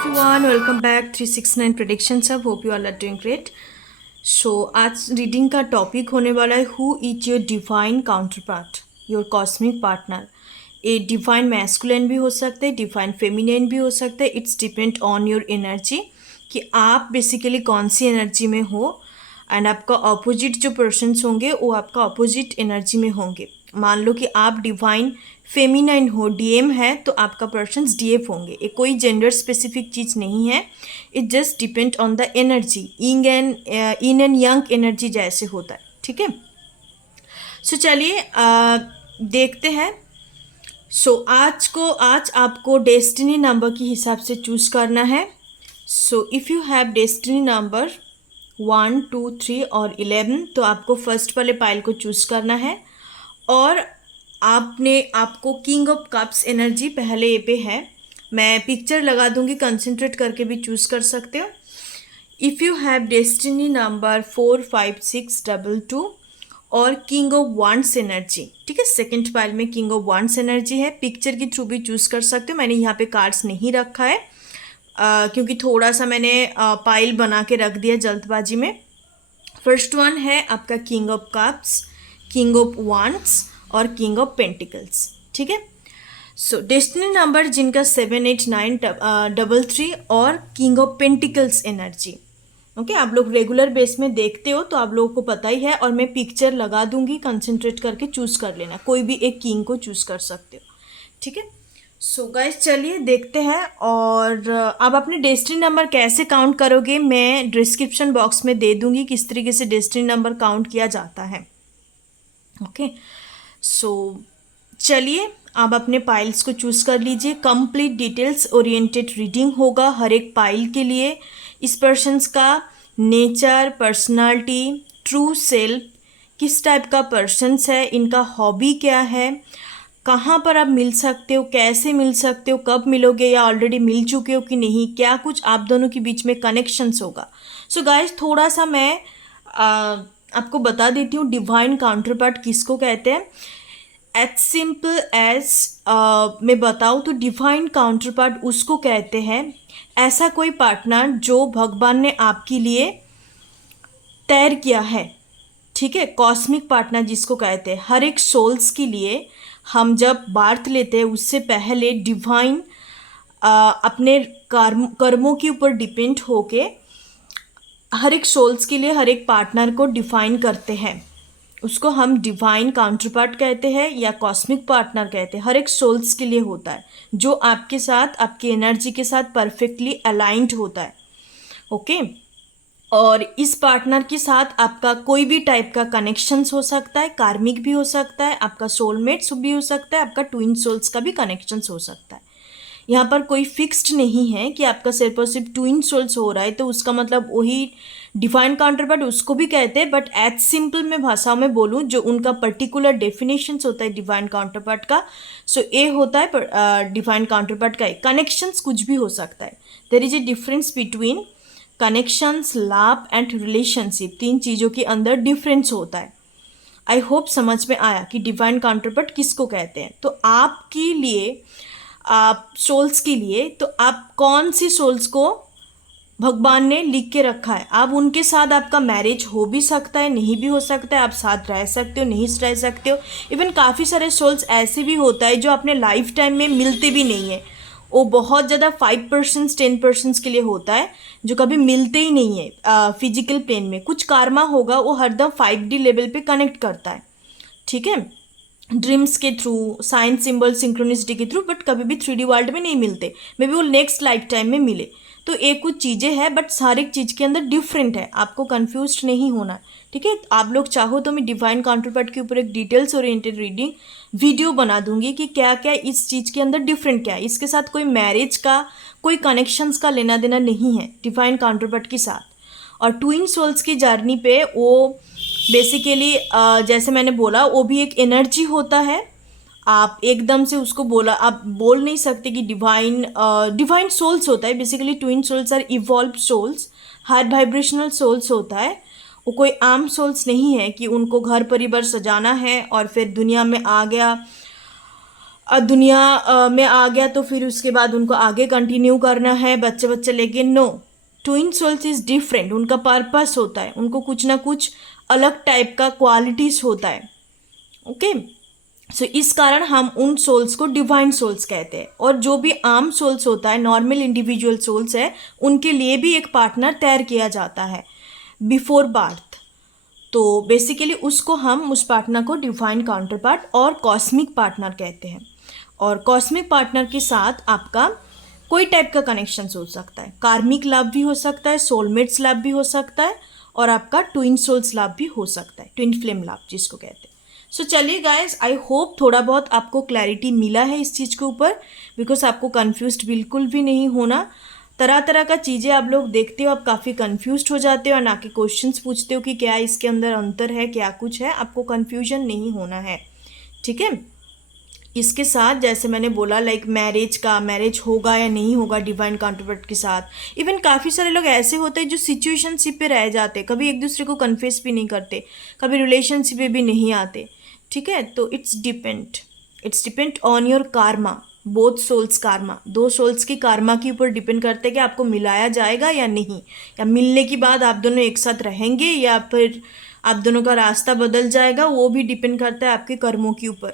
everyone, welcome back 369 predictions of hope you all are doing great. So आज reading का topic होने वाला है who is your divine counter part, your cosmic partner. A divine masculine भी हो सकता है, डिवाइन फेमिनिन भी हो सकता है. It's depend on your energy कि आप बेसिकली कौन सी एनर्जी में हो एंड आपका अपोजिट जो पर्सन्स होंगे वो आपका अपोजिट एनर्जी में होंगे. मान लो कि आप डिवाइन फेमिनाइन हो, डीएम है, तो आपका पर्सन्स डीएफ होंगे. ये कोई जेंडर स्पेसिफिक चीज़ नहीं है, it just depend on the energy. In and young energy जैसे होता है. ठीक है, सो चलिए देखते हैं. सो आज आपको डेस्टिनी नंबर के हिसाब से चूज़ करना है. So if you have destiny number 1, 2, 3 और 11 तो आपको फर्स्ट वाले पाइल को चूज़ करना है. और आपको किंग ऑफ कप्स एनर्जी पहले ए पे है. मैं पिक्चर लगा दूंगी, कंसंट्रेट करके भी चूज़ कर सकते हो. If you have destiny number 4, 5, 6, 2, 2 और किंग ऑफ वांड्स एनर्जी. ठीक है, सेकंड पाइल में किंग ऑफ वांड्स एनर्जी है. पिक्चर के थ्रू भी चूज़ कर सकते हो. मैंने यहाँ पे कार्ड्स नहीं रखा है क्योंकि थोड़ा सा मैंने पाइल बना के रख दिया जल्दबाजी में. फर्स्ट वन है आपका king of cups, king of wands और किंग ऑफ पेंटिकल्स. ठीक है, सो डेस्टिनी नंबर जिनका 7, 8, 9, 3 और king of pentacles energy. Okay, आप लोग रेगुलर बेस में देखते हो तो आप लोगों को पता ही है. और मैं पिक्चर लगा दूंगी, कंसंट्रेट करके चूज़ कर लेना. कोई भी एक किंग को चूज़ कर सकते हो. ठीक है, सो गाइस चलिए देखते हैं. और अब अपने डेस्टिनी नंबर कैसे काउंट करोगे मैं डिस्क्रिप्शन बॉक्स में दे दूंगी, किस तरीके से डेस्टिनी नंबर काउंट किया जाता है. ओके, सो चलिए आप अपने पाइल्स को चूज़ कर लीजिए. कंप्लीट डिटेल्स ओरिएंटेड रीडिंग होगा हर एक पाइल के लिए. इस पर्सन्स का नेचर, पर्सनालिटी, ट्रू सेल्फ, किस टाइप का पर्सन्स है, इनका हॉबी क्या है, कहाँ पर आप मिल सकते हो, कैसे मिल सकते हो, कब मिलोगे या ऑलरेडी मिल चुके हो कि नहीं, क्या कुछ आप दोनों के बीच में कनेक्शंस होगा. सो गाइस थोड़ा सा मैं आपको बता देती हूँ डिवाइन काउंटर पार्ट किसको कहते हैं. एज सिंपल एज मैं बताऊँ तो डिवाइन काउंटर पार्ट उसको कहते हैं ऐसा कोई पार्टनर जो भगवान ने आपके लिए तैयार किया है. ठीक है, कॉस्मिक पार्टनर जिसको कहते हैं. हर एक सोल्स के लिए हम जब बार्थ लेते हैं उससे पहले डिवाइन अपने कर्मों के ऊपर डिपेंड होके हर एक सोल्स के लिए हर एक पार्टनर को डिफाइन करते हैं. उसको हम डिवाइन काउंटर पार्ट कहते हैं या कॉस्मिक पार्टनर कहते हैं. हर एक सोल्स के लिए होता है जो आपके साथ, आपकी एनर्जी के साथ परफेक्टली अलाइंड होता है. ओके, और इस पार्टनर के साथ आपका कोई भी टाइप का कनेक्शंस हो सकता है. कार्मिक भी हो सकता है, आपका सोलमेट्स भी हो सकता है, आपका ट्विन सोल्स का भी कनेक्शंस हो सकता है. यहाँ पर कोई फिक्स्ड नहीं है कि आपका सिर्फ और सिर्फ ट्विन सोल्स हो रहा है तो उसका मतलब वही डिफाइन काउंटर पार्ट उसको भी कहते हैं. बट एज सिंपल मैं भाषाओं में बोलूँ जो उनका पर्टिकुलर डेफिनेशंस होता है डिवाइन काउंटर पार्ट का, सो ये होता है डिवाइन काउंटर पार्ट का. कनेक्शंस कुछ भी हो सकता है. There is a difference between connections, love and relationship. तीन चीज़ों के अंदर डिफरेंस होता है. आई होप समझ में आया कि डिवाइन काउंटर पार्ट किसको कहते हैं. तो आपके लिए, आप सोल्स के लिए, तो आप कौन सी सोल्स को भगवान ने लिख के रखा है. आप उनके साथ आपका मैरिज हो भी सकता है, नहीं भी हो सकता है. आप साथ रह सकते हो, नहीं रह सकते हो. इवन काफ़ी सारे सोल्स ऐसे भी होता है जो अपने लाइफ टाइम में मिलते भी नहीं है. वो बहुत ज़्यादा 5%, 10% के लिए होता है जो कभी मिलते ही नहीं है फिजिकल प्लेन में. कुछ कार्मा होगा, वो हरदम 5D लेवल पे कनेक्ट करता है. ठीक है, ड्रीम्स के थ्रू, साइन सिंबल, सिंक्रोनिसिटी के थ्रू, बट कभी भी 3D वर्ल्ड में नहीं मिलते. मे बी वो नेक्स्ट लाइफ टाइम में मिले. तो ये कुछ चीज़ें हैं बट हर एक चीज़ के अंदर डिफरेंट है. आपको कंफ्यूज नहीं होना. ठीक है, आप लोग चाहो तो मैं डिवाइन काउंटर पार्ट के ऊपर एक डिटेल्स ओरिएंटेड रीडिंग वीडियो बना दूंगी कि क्या क्या इस चीज़ के अंदर डिफरेंट क्या है. इसके साथ कोई मैरिज का, कोई कनेक्शंस का लेना देना नहीं है डिवाइन काउंटर पार्ट के साथ. और ट्विन सोल्स की जर्नी पे वो बेसिकली जैसे मैंने बोला वो भी एक एनर्जी होता है. आप एकदम से उसको आप बोल नहीं सकते कि डिवाइन सोल्स होता है. Basically twin souls are evolve souls, high vibrational souls होता है. वो कोई आम सोल्स नहीं है कि उनको घर परिवार सजाना है और फिर दुनिया में आ गया दुनिया में आ गया तो फिर उसके बाद उनको आगे कंटिन्यू करना है बच्चे बच्चे लेके। No, twin souls is different, उनका पर्पस होता है, उनको कुछ ना कुछ अलग टाइप का क्वालिटीज होता है। ओके, सो इस कारण हम उन सोल्स को डिवाइन सोल्स कहते हैं। और जो भी आम सोल्स होता है, नॉर्मल इंडिविजुअल सोल्स है, उनके लिए भी एक पार्टनर तैयार किया जाता है बिफोर बर्थ। तो बेसिकली उसको हम उस पार्टनर को डिवाइन काउंटर पार्ट और कॉस्मिक पार्टनर कहते हैं। और कॉस्मिक पार्टनर के साथ आपका कोई टाइप का कनेक्शन हो सकता है, कार्मिक लव भी हो सकता है, सोलमेट्स लव भी हो सकता है, और आपका ट्विन सोल्स लव भी हो सकता है, ट्विन फ्लेम लव जिसको कहते हैं। सो चलिए गाइस, आई होप थोड़ा बहुत आपको क्लैरिटी मिला है इस चीज़ के ऊपर, बिकॉज आपको कन्फ्यूज्ड बिल्कुल भी नहीं होना। तरह तरह का चीज़ें आप लोग देखते हो, आप काफ़ी कन्फ्यूज्ड हो जाते हो और ना कि क्वेश्चंस पूछते हो कि क्या इसके अंदर अंतर है, क्या कुछ है। आपको कन्फ्यूजन नहीं होना है, ठीक है। इसके साथ जैसे मैंने बोला, लाइक मैरिज होगा या नहीं होगा डिवाइन काउंटरपार्ट के साथ। इवन काफ़ी सारे लोग ऐसे होते हैं जो सिचुएशनशिप पे रह जाते, कभी एक दूसरे को कन्फेस भी नहीं करते, कभी रिलेशनशिप पे भी नहीं आते, ठीक है। तो it's depend on your karma, both souls karma, दो सोल्स की कार्मा के ऊपर डिपेंड करते हैं कि आपको मिलाया जाएगा या नहीं, या मिलने के बाद आप दोनों एक साथ रहेंगे या फिर आप दोनों का रास्ता बदल जाएगा। वो भी डिपेंड करता है आपके कर्मों के ऊपर,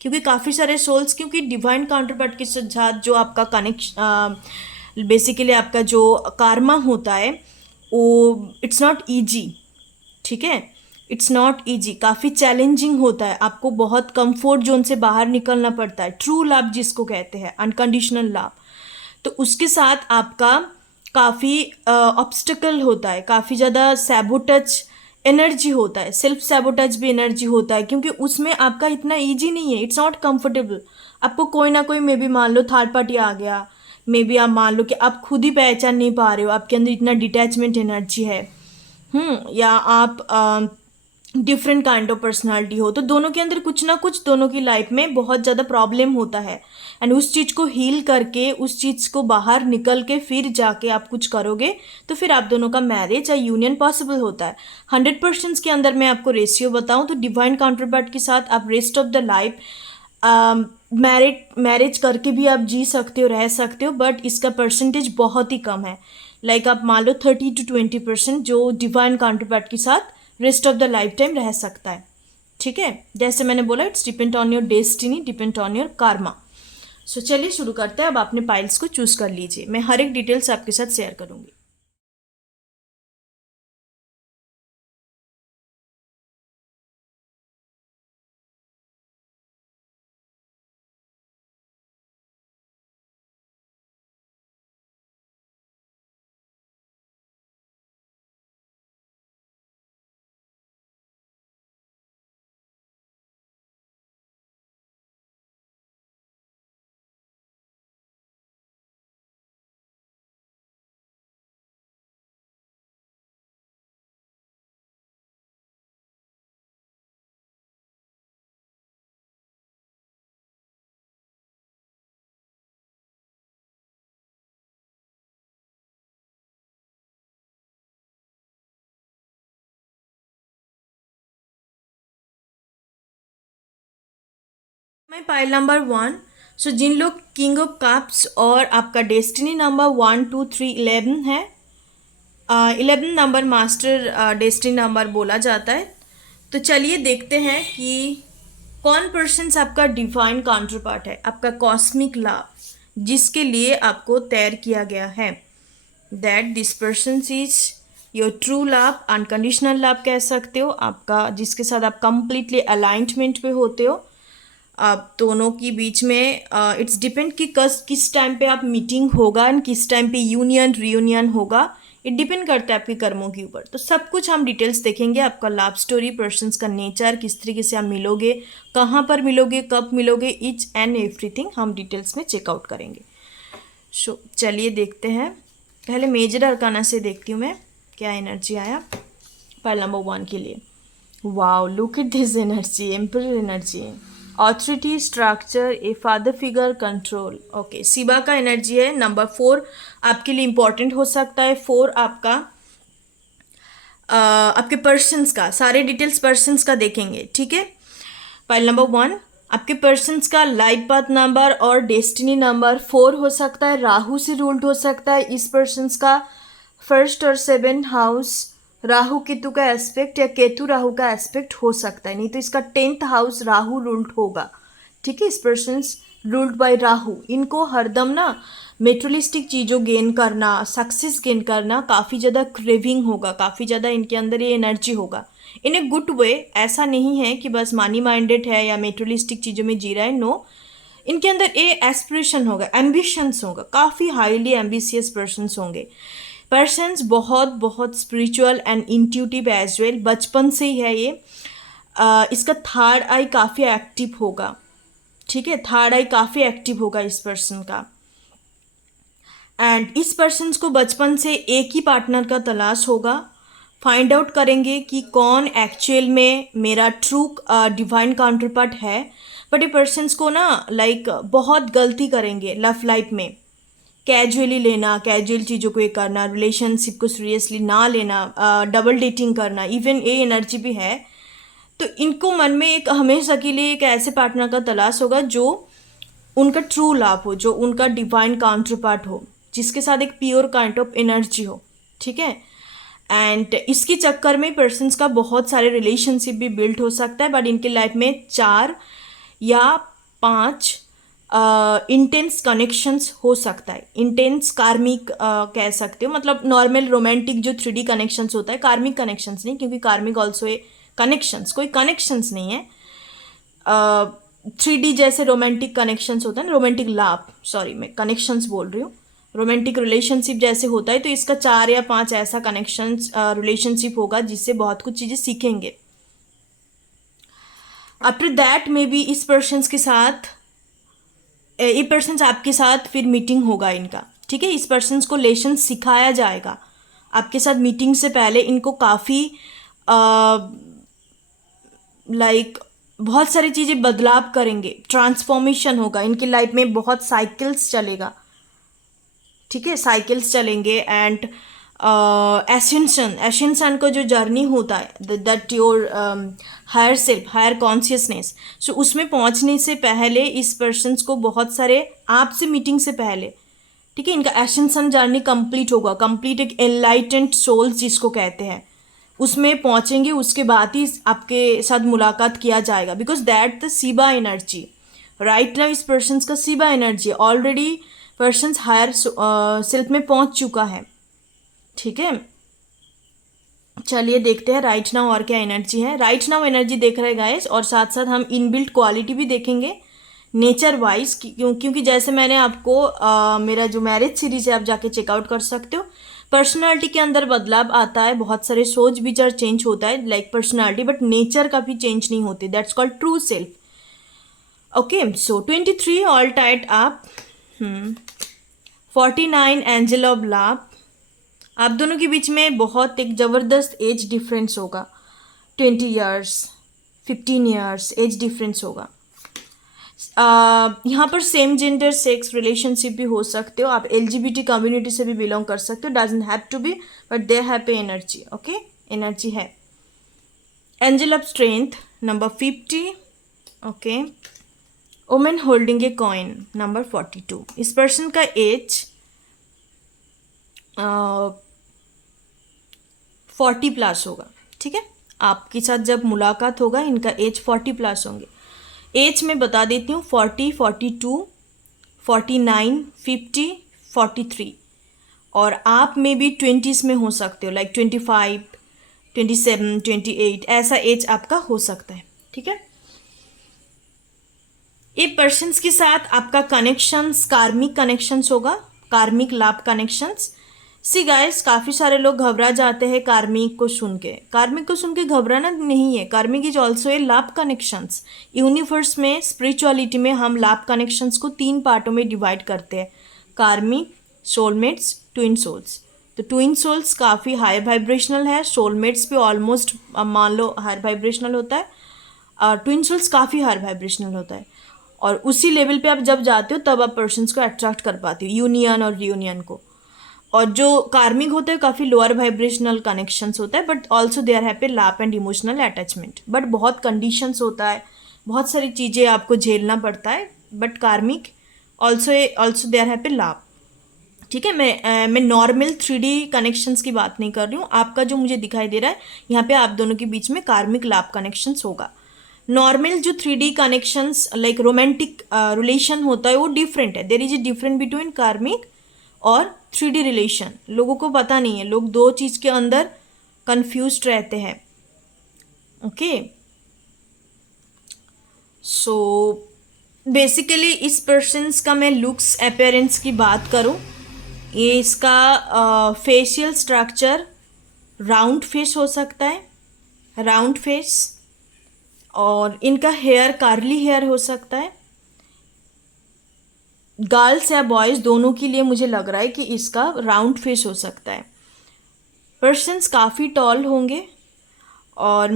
क्योंकि काफ़ी सारे सोल्स, क्योंकि डिवाइन काउंटरपार्ट के साथ जो आपका कनेक्शन, बेसिकली आपका जो कार्मा होता है वो इट्स नॉट ईजी, ठीक है। इट्स नॉट ईजी, काफ़ी चैलेंजिंग होता है, आपको बहुत कंफर्ट जोन से बाहर निकलना पड़ता है। ट्रू लव जिसको कहते हैं, अनकंडीशनल लव, तो उसके साथ आपका काफ़ी ऑब्स्टिकल होता है, काफ़ी ज़्यादा सैबोटच एनर्जी होता है, सेल्फ सैबोटच भी एनर्जी होता है, क्योंकि उसमें आपका इतना ईजी नहीं है, इट्स नॉट कंफर्टेबल। आपको कोई ना कोई, मे बी मान लो थर्ड पार्टी आ गया, मे बी आप मान लो कि आप खुद ही पहचान नहीं पा रहे हो, आपके अंदर इतना डिटैचमेंट एनर्जी है, या आप डिफरेंट काइंड ऑफ पर्सनालिटी हो, तो दोनों के अंदर कुछ ना कुछ, दोनों की लाइफ में बहुत ज़्यादा प्रॉब्लम होता है। एंड उस चीज़ को हील करके, उस चीज़ को बाहर निकल के फिर जाके आप कुछ करोगे तो फिर आप दोनों का मैरिज या यूनियन पॉसिबल होता है। 100% के अंदर मैं आपको रेशियो बताऊं तो डिवाइन काउंटरपार्ट के साथ आप rest of the life marriage करके भी आप जी सकते हो, रह सकते हो, बट इसका परसेंटेज बहुत ही कम है। लाइक आप मान लो 30 to 20% जो डिवाइन काउंटरपार्ट के साथ rest of the life time रह सकता है, ठीक है। जैसे मैंने बोला, it's depend on your destiny, depend on your karma. So चलिए शुरू करते हैं। अब आपने पाइल्स को चूज कर लीजिए, मैं हर एक डिटेल्स आपके साथ शेयर करूंगी। मैं पाइल नंबर 1। सो जिन लोग किंग ऑफ कप्स और आपका डेस्टिनी नंबर 1 2 3 11 है, 11 नंबर मास्टर डेस्टिनी नंबर बोला जाता है। तो चलिए देखते हैं कि कौन पर्सन आपका डिवाइन काउंटर पार्ट है, आपका कॉस्मिक लव जिसके लिए आपको तैयार किया गया है। That this person is your true love, unconditional love कह सकते हो, आपका जिसके साथ आप कंप्लीटली अलाइनमेंट पे होते हो। आप दोनों के बीच में इट्स डिपेंड कि किस टाइम पे आप मीटिंग होगा एंड किस टाइम पे यूनियन रियूनियन होगा। इट डिपेंड करता है आपके कर्मों के ऊपर। तो सब कुछ हम डिटेल्स देखेंगे, आपका लव स्टोरी, पर्सन्स का नेचर, किस तरीके से आप मिलोगे, कहाँ पर मिलोगे, कब मिलोगे, ईच एंड एवरीथिंग हम डिटेल्स में चेकआउट करेंगे। सो चलिए देखते हैं। पहले मेजर अरकाना से देखती हूँ मैं क्या एनर्जी आया फाइल नंबर 1 के लिए। Wow, look at this energy, emperor energy, authority, structure, a father figure, control. Okay, Shiva का एनर्जी है। नंबर 4 आपके लिए इंपॉर्टेंट हो सकता है। 4 आपका आपके पर्सन्स का, सारे डिटेल्स पर्सन्स का देखेंगे, ठीक है। फाइल नंबर 1 आपके पर्सन्स का लाइफ पाथ नंबर और डेस्टिनी नंबर 4 हो सकता है, राहु से रूल्ड हो सकता है। इस पर्सन्स का फर्स्ट और 7th हाउस राहु केतु का एस्पेक्ट या केतु राहु का एस्पेक्ट हो सकता है, नहीं तो इसका 10th हाउस राहु रूल्ड होगा। ठीक है, इस पर्सन्स रूल्ड बाय राहु, इनको हरदम ना मेटेरियलिस्टिक चीज़ों गेन करना, सक्सेस गेन करना काफ़ी ज़्यादा क्रेविंग होगा, काफ़ी ज़्यादा इनके अंदर ये एनर्जी होगा इन ए गुड वे। ऐसा नहीं है कि बस मनी माइंडेड है या मेटेरियलिस्टिक चीज़ों में जी रहा है, नो, इनके अंदर ये एस्पिरेशन होगा, एम्बिशंस होगा, काफ़ी हाईली एम्बिशियस पर्सन्स होंगे। पर्सन्स बहुत बहुत spiritual and intuitive as well, बचपन से ही है ये। इसका थर्ड आई काफ़ी एक्टिव होगा। ठीक है, थर्ड आई काफ़ी एक्टिव होगा इस पर्सन का। एंड इस पर्सन को बचपन से एक ही पार्टनर का तलाश होगा। फाइंड आउट करेंगे कि कौन एक्चुअल में मेरा ट्रू डिवाइन काउंटर पार्ट है। बट ये पर्सन्स को ना बहुत गलती करेंगे लव लाइफ में, कैजुअली लेना, कैजुअल चीज़ों को ये करना, रिलेशनशिप को सीरियसली ना लेना, डबल डेटिंग करना, इवन ये एनर्जी भी है। तो इनको मन में एक हमेशा के लिए एक ऐसे पार्टनर का तलाश होगा जो उनका ट्रू लव हो, जो उनका डिवाइन काउंटर पार्ट हो, जिसके साथ एक प्योर काइंड ऑफ एनर्जी हो। ठीक है, एंड इसके चक्कर में पर्सन्स का बहुत सारे रिलेशनशिप भी बिल्ड हो सकता है, बट इनके लाइफ में 4 या 5 इंटेंस कनेक्शंस हो सकता है। इंटेंस कार्मिक कह सकते हो, मतलब नॉर्मल रोमांटिक जो 3D कनेक्शंस होता है, कार्मिक कनेक्शंस नहीं, क्योंकि कार्मिक ऑल्सो ए कनेक्शंस, कोई कनेक्शंस नहीं है। 3D जैसे रोमांटिक कनेक्शंस होता है ना, रोमांटिक लव, सॉरी मैं कनेक्शंस बोल रही हूँ, रोमांटिक रिलेशनशिप जैसे होता है, तो इसका 4 या 5 ऐसा कनेक्शंस रिलेशनशिप होगा जिससे बहुत कुछ चीज़ें सीखेंगे। आफ्टर दैट मे बी इस पर्सन्स के साथ, ये पर्सन्स आपके साथ फिर मीटिंग होगा इनका। ठीक है, इस पर्सन्स को लेसन सिखाया जाएगा आपके साथ मीटिंग से पहले। इनको काफ़ी बहुत सारी चीज़ें बदलाव करेंगे, ट्रांसफॉर्मेशन होगा इनकी लाइफ में, बहुत साइकिल्स चलेगा। ठीक है, साइकिल्स चलेंगे एंड एसेंशन का जो जर्नी होता है, that your higher self, higher consciousness, so उसमें पहुंचने से पहले इस पर्सन्स को बहुत सारे आपसे मीटिंग से पहले, ठीक है, इनका एसेंशन जर्नी कंप्लीट होगा। कंप्लीट एक एनलाइटेंड सोल्स जिसको कहते हैं, उसमें पहुंचेंगे, उसके बाद ही आपके साथ मुलाकात किया जाएगा। Because that the Shiva energy right now, इस पर्सन्स का Shiva energy already persons higher self में पहुंच चुका है। ठीक है, चलिए देखते हैं राइट नाउ और क्या एनर्जी है। राइट नाउ एनर्जी देख रहे गाइस, और साथ साथ हम इनबिल्ट क्वालिटी भी देखेंगे नेचर वाइज, क्योंकि जैसे मैंने आपको मेरा जो मैरिज सीरीज है आप जाके चेकआउट कर सकते हो। पर्सनालिटी के अंदर बदलाव आता है, बहुत सारे सोच विचार चेंज होता है लाइक पर्सनालिटी, बट नेचर का भी चेंज नहीं होती, that's called true self. Okay, so 23 all tight up, 49 angel of love. आप दोनों के बीच में बहुत एक ज़बरदस्त एज डिफरेंस होगा, 20 ईयर्स 15 ईयर्स एज डिफरेंस होगा। यहाँ पर सेम जेंडर सेक्स रिलेशनशिप भी हो सकते हो, आप LGBT कम्युनिटी से भी बिलोंग कर सकते हो, doesn't have to be, but they have a energy. Okay, energy है। Angel of strength number 50। Okay, women holding a coin number 42। इस पर्सन का एज 40 प्लस होगा। ठीक है, आपके साथ जब मुलाकात होगा इनका एज 40 प्लस होंगे। एज में बता देती हूँ, 40, 42, 49, 50, 43, और आप में भी 20s में हो सकते हो, लाइक 25, 27, 28, ऐसा एज आपका हो सकता है। ठीक है, ये पर्सन्स के साथ आपका कनेक्शंस कार्मिक कनेक्शंस होगा, कार्मिक लव कनेक्शंस। सी गाइस, काफ़ी सारे लोग घबरा जाते हैं कार्मिक को सुन के। कार्मिक को सुन के घबराना नहीं है, कार्मिक is also a love connections. Universe में, स्पिरिचुअलिटी में हम लव कनेक्शंस को 3 पार्टों में डिवाइड करते हैं, कार्मिक, सोलमेट्स, ट्विन सोल्स। तो ट्विन सोल्स काफ़ी हाई वाइब्रेशनल है, सोलमेट्स भी ऑलमोस्ट मान लो हाई वाइब्रेशनल होता है, ट्विन सोल्स काफ़ी हाई वाइब्रेशनल होता है, और उसी लेवल पे आप जब जाते हो तब आप पर्सन्स को अट्रैक्ट कर पाते हो, यूनियन और रियूनियन को। और जो कार्मिक होते हैं काफ़ी लोअर वाइब्रेशनल कनेक्शंस होता है, but also there have a love and emotional attachment, but बहुत कंडीशंस होता है, बहुत सारी चीज़ें आपको झेलना पड़ता है, बट कार्मिक ऑल्सो देयर हैव ए लाभ। ठीक है, मैं नॉर्मल 3D कनेक्शंस की बात नहीं कर रही हूँ। आपका जो मुझे दिखाई दे रहा है यहाँ पे आप दोनों के बीच में कार्मिक लाभ कनेक्शंस होगा। नॉर्मल जो 3D connections like romantic relation होता है वो डिफरेंट है। There is a different between karmic और 3D रिलेशन। लोगों को पता नहीं है, लोग दो चीज़ के अंदर कंफ्यूज रहते हैं। ओके, सो बेसिकली इस पर्सन्स का मैं लुक्स अपीयरेंस की बात करूं, ये इसका फेशियल स्ट्रक्चर राउंड फेस हो सकता है, राउंड फेस, और इनका हेयर कर्ली हेयर हो सकता है। गर्ल्स या बॉयज़ दोनों के लिए मुझे लग रहा है कि इसका राउंड फेस हो सकता है। पर्सन्स काफ़ी टॉल होंगे, और